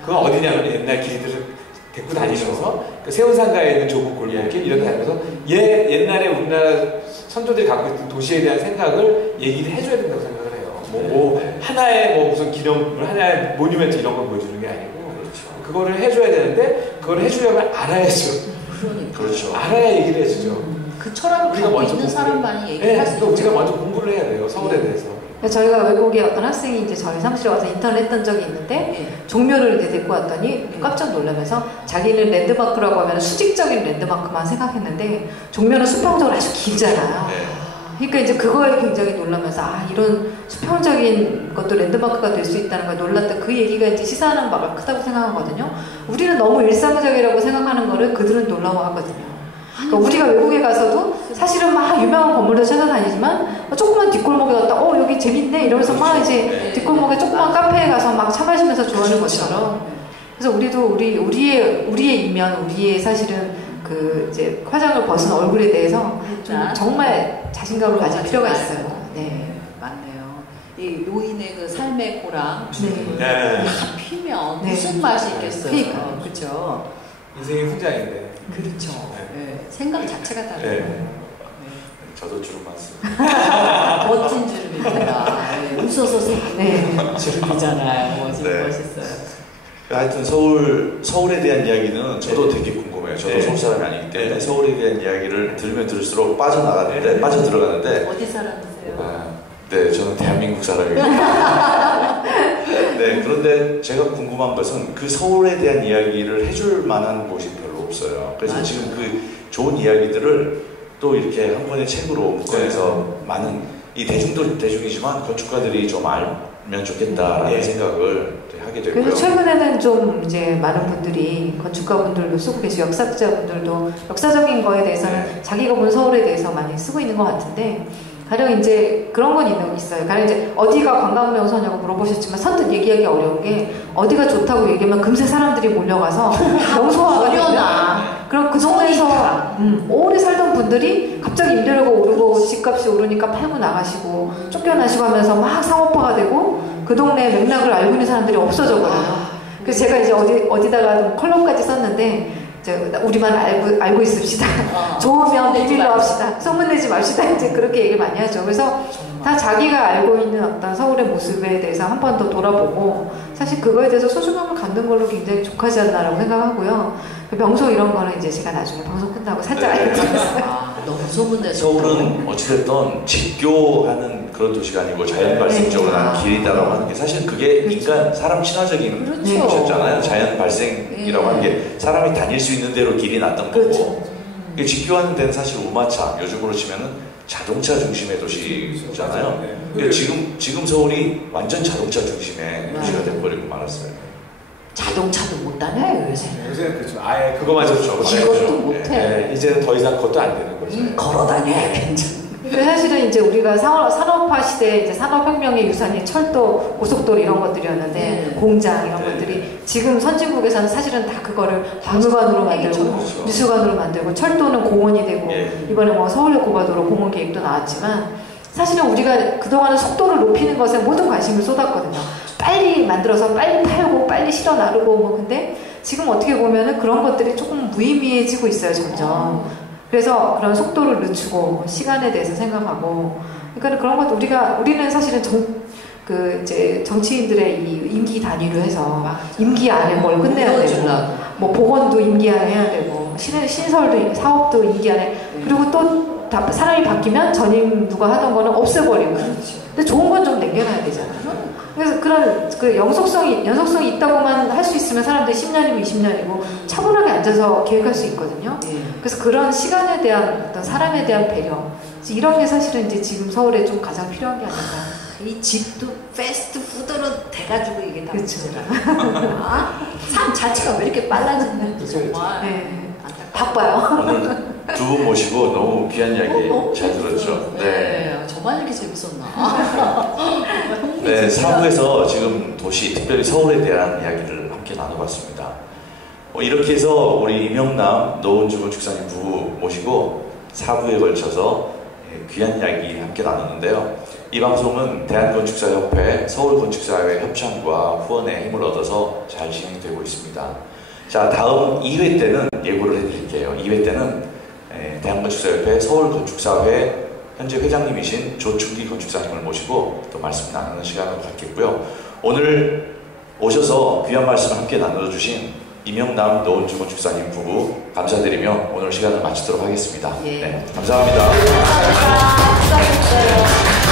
그건 어디냐면 옛날 길들을 데리고 다니면서 그 세운상가에 있는 좁은 골목길 이런 데 다니면서 옛날에 우리나라 선조들이 갖고 있던 도시에 대한 생각을 얘기를 해줘야 된다고 생각을 해요. 뭐 하나의 뭐 무슨 기념물, 하나의 모뉴멘트 이런 걸 보여주는 게 아니고 그거를 해줘야 되는데 그걸 해주려면 알아야죠. 그러니까. 그렇죠. 알아야 얘기를 해주죠. 그 철학을 갖고 있는 사람만이 얘기를 할 수 있죠. 우리가 먼저 공부를 해야 돼요. 서울에 대해서. 저희가 외국에 어떤 학생이 이제 저희 사무실에 와서 인턴을 했던 적이 있는데 종묘를 이렇게 데리고 왔더니 깜짝 놀라면서 자기는 랜드마크라고 하면 수직적인 랜드마크만 생각했는데 종묘는 수평적으로 아주 길잖아요. 그러니까 이제 그거에 굉장히 놀라면서 이런 수평적인 것도 랜드마크가 될 수 있다는 걸 놀랐다. 그 얘기가 이제 시사하는 바가 크다고 생각하거든요. 우리는 너무 일상적이라고 생각하는 거를 그들은 놀라워하거든요. 그러니까 우리가 외국에 가서도 사실은 막 유명한 건물도 찾아다니지만 조그만 뒷골목에 갔다 여기 재밌네 이러면서 막 이제 뒷골목에 조그만 카페에 가서 막 차 마시면서 좋아하는 것처럼 그래서 우리도 우리의 이면 우리의 사실은 그 이제 화장을 벗은 얼굴에 대해서 좀 정말 자신감을 가질 필요가 있어요. 네, 맞네요. 이 노인의 그 삶의 고랑 네. 피면 무슨 맛이 있겠어요. 그러니까 그렇죠. 인생의 훈장인데. 그렇죠. 네. 생각 자체가 다르네요. 네. 저도 주름 많습니다. 멋진 주름입니다. 웃어서 생긴 주름이잖아요. 멋있어요. 하여튼 서울에 대한 이야기는 저도 되게 궁금해요. 저도 서울 사람이 아니기 때문에 서울에 대한 이야기를 들으면 들을수록 빠져들어가는데 어디 사람이세요? 네, 저는 대한민국 사람입니다. 네, 그런데 제가 궁금한 것은 그 서울에 대한 이야기를 해줄 만한 곳이 별로 없어요. 그래서 지금 그 좋은 이야기들을 또 이렇게 한 권의 책으로 묶어내서 많은 이 대중도 대중이지만 건축가들이 좀 알면 좋겠다라는 생각을 하게 되고요. 그래서 최근에는 좀 이제 많은 분들이 건축가분들도 쓰고 계시고 역사자분들도 역사적인 거에 대해서는 자기가 본 서울에 대해서 많이 쓰고 있는 것 같은데 가령 이제 그런 건 있어요. 가령 이제 어디가 관광 명소냐고 물어보셨지만 선뜻 얘기하기 어려운 게 어디가 좋다고 얘기하면 금세 사람들이 몰려가서 명소화가 그럼 그 동네에서 오래 살던 분들이 갑자기 임대료가 오르고 집값이 오르니까 팔고 나가시고 쫓겨나시고 하면서 막 상업화가 되고 그 동네 맥락을 알고 있는 사람들이 없어졌거든요. 그래서 제가 이제 어디다가 컬럼까지 썼는데 우리만 알고 있읍시다. 좋으면 비밀로 합시다. 소문내지 맙시다. 이제 그렇게 얘기를 많이 하죠. 그래서 다 자기가 알고 있는 어떤 서울의 모습에 대해서 한 번 더 돌아보고 사실 그거에 대해서 소중함을 갖는 걸로 굉장히 족하지 않나라고 생각하고요. 명소 이런 거는 이제 제가 나중에 방송 끝나고 살짝 알려드리겠어요. 너무 소문내서 서울은 어찌됐든 직교하는 그런 도시가 아니고 자연 발생적으로 나는 길이다라고 하는 게 사실 그게 사람 친화적인 곳이었잖아요. 자연 발생이라고 하는 게 사람이 다닐 수 있는 대로 길이 났던 거고 직교하는 데는 사실 우마차 요즘으로 치면은 자동차 중심의 도시잖아요. 지금 서울이 완전 자동차 중심의 도시가 돼버리고 말았어요. 자동차도 못 다녀요 요새는 그렇죠. 아예 그거마저죠. 이것도 못해. 이제는 더 이상 그것도 안 되는 거죠. 걸어 다녀야 괜찮아. 사실은 이제 우리가 산업화 시대에 이제 산업혁명의 유산이 철도, 고속도로 이런 것들이었는데 공장 이런 것들이 지금 선진국에서는 사실은 다 그거를 박물관으로 만들고 미술관으로 만들고 철도는 공원이 되고 이번에 뭐 서울역 고가도로 공원 계획도 나왔지만 사실은 우리가 그동안은 속도를 높이는 것에 모든 관심을 쏟았거든요. 빨리 만들어서 빨리 팔고 빨리 실어 나르고 뭐 근데 지금 어떻게 보면은 그런 것들이 조금 무의미해지고 있어요 점점. 그래서 그런 속도를 늦추고 시간에 대해서 생각하고 그러니까 그런 것 우리는 사실은 이제 정치인들의 이 임기 단위로 해서 임기 안에 뭘 끝내야 되고 뭐 보건도 임기 안에 해야 되고 신설도 사업도 임기 안에 그리고 또 사람이 바뀌면 전임 누가 하던 거는 없애버리고 근데 좋은 건 좀 남겨놔야 되잖아요. 그래서 그런 그 연속성이 있다고만 할 수 있으면 사람들이 10년이고 20년이고 차분하게 앉아서 계획할 수 있거든요. 그래서 그런 시간에 대한 어떤 사람에 대한 배려 이런 게 사실은 이제 지금 서울에 좀 가장 필요한 게 아닌가. 이 집도 패스트푸드로 돼가지고 이게 다 그렇죠. 삶 자체가 왜 이렇게 빨라졌는지 정말 바빠요. 오늘 두 분 모시고 너무 귀한 이야기 잘 들었죠. 네. 저만 이렇게 재밌었나? 네, 4부에서 지금 도시, 특별히 서울에 대한 이야기를 함께 나눠봤습니다. 이렇게 해서 우리 이명남, 노은주 건축사님 부부 모시고 4부에 걸쳐서 귀한 이야기 함께 나눴는데요. 이 방송은 대한건축사협회, 서울건축사회 협찬과 후원의 힘을 얻어서 잘 진행되고 있습니다. 자, 다음 2회 때는 예고를 해드릴게요. 2회 때는 대한건축사협회, 서울건축사회 현재 회장님이신 조충기 건축사님을 모시고 또 말씀 나누는 시간을 갖겠고요. 오늘 오셔서 귀한 말씀을 함께 나눠주신 이명남, 노은주 건축사님 부부 감사드리며 오늘 시간을 마치도록 하겠습니다. 예. 네, 감사합니다. 감사합니다. 수고하셨어요.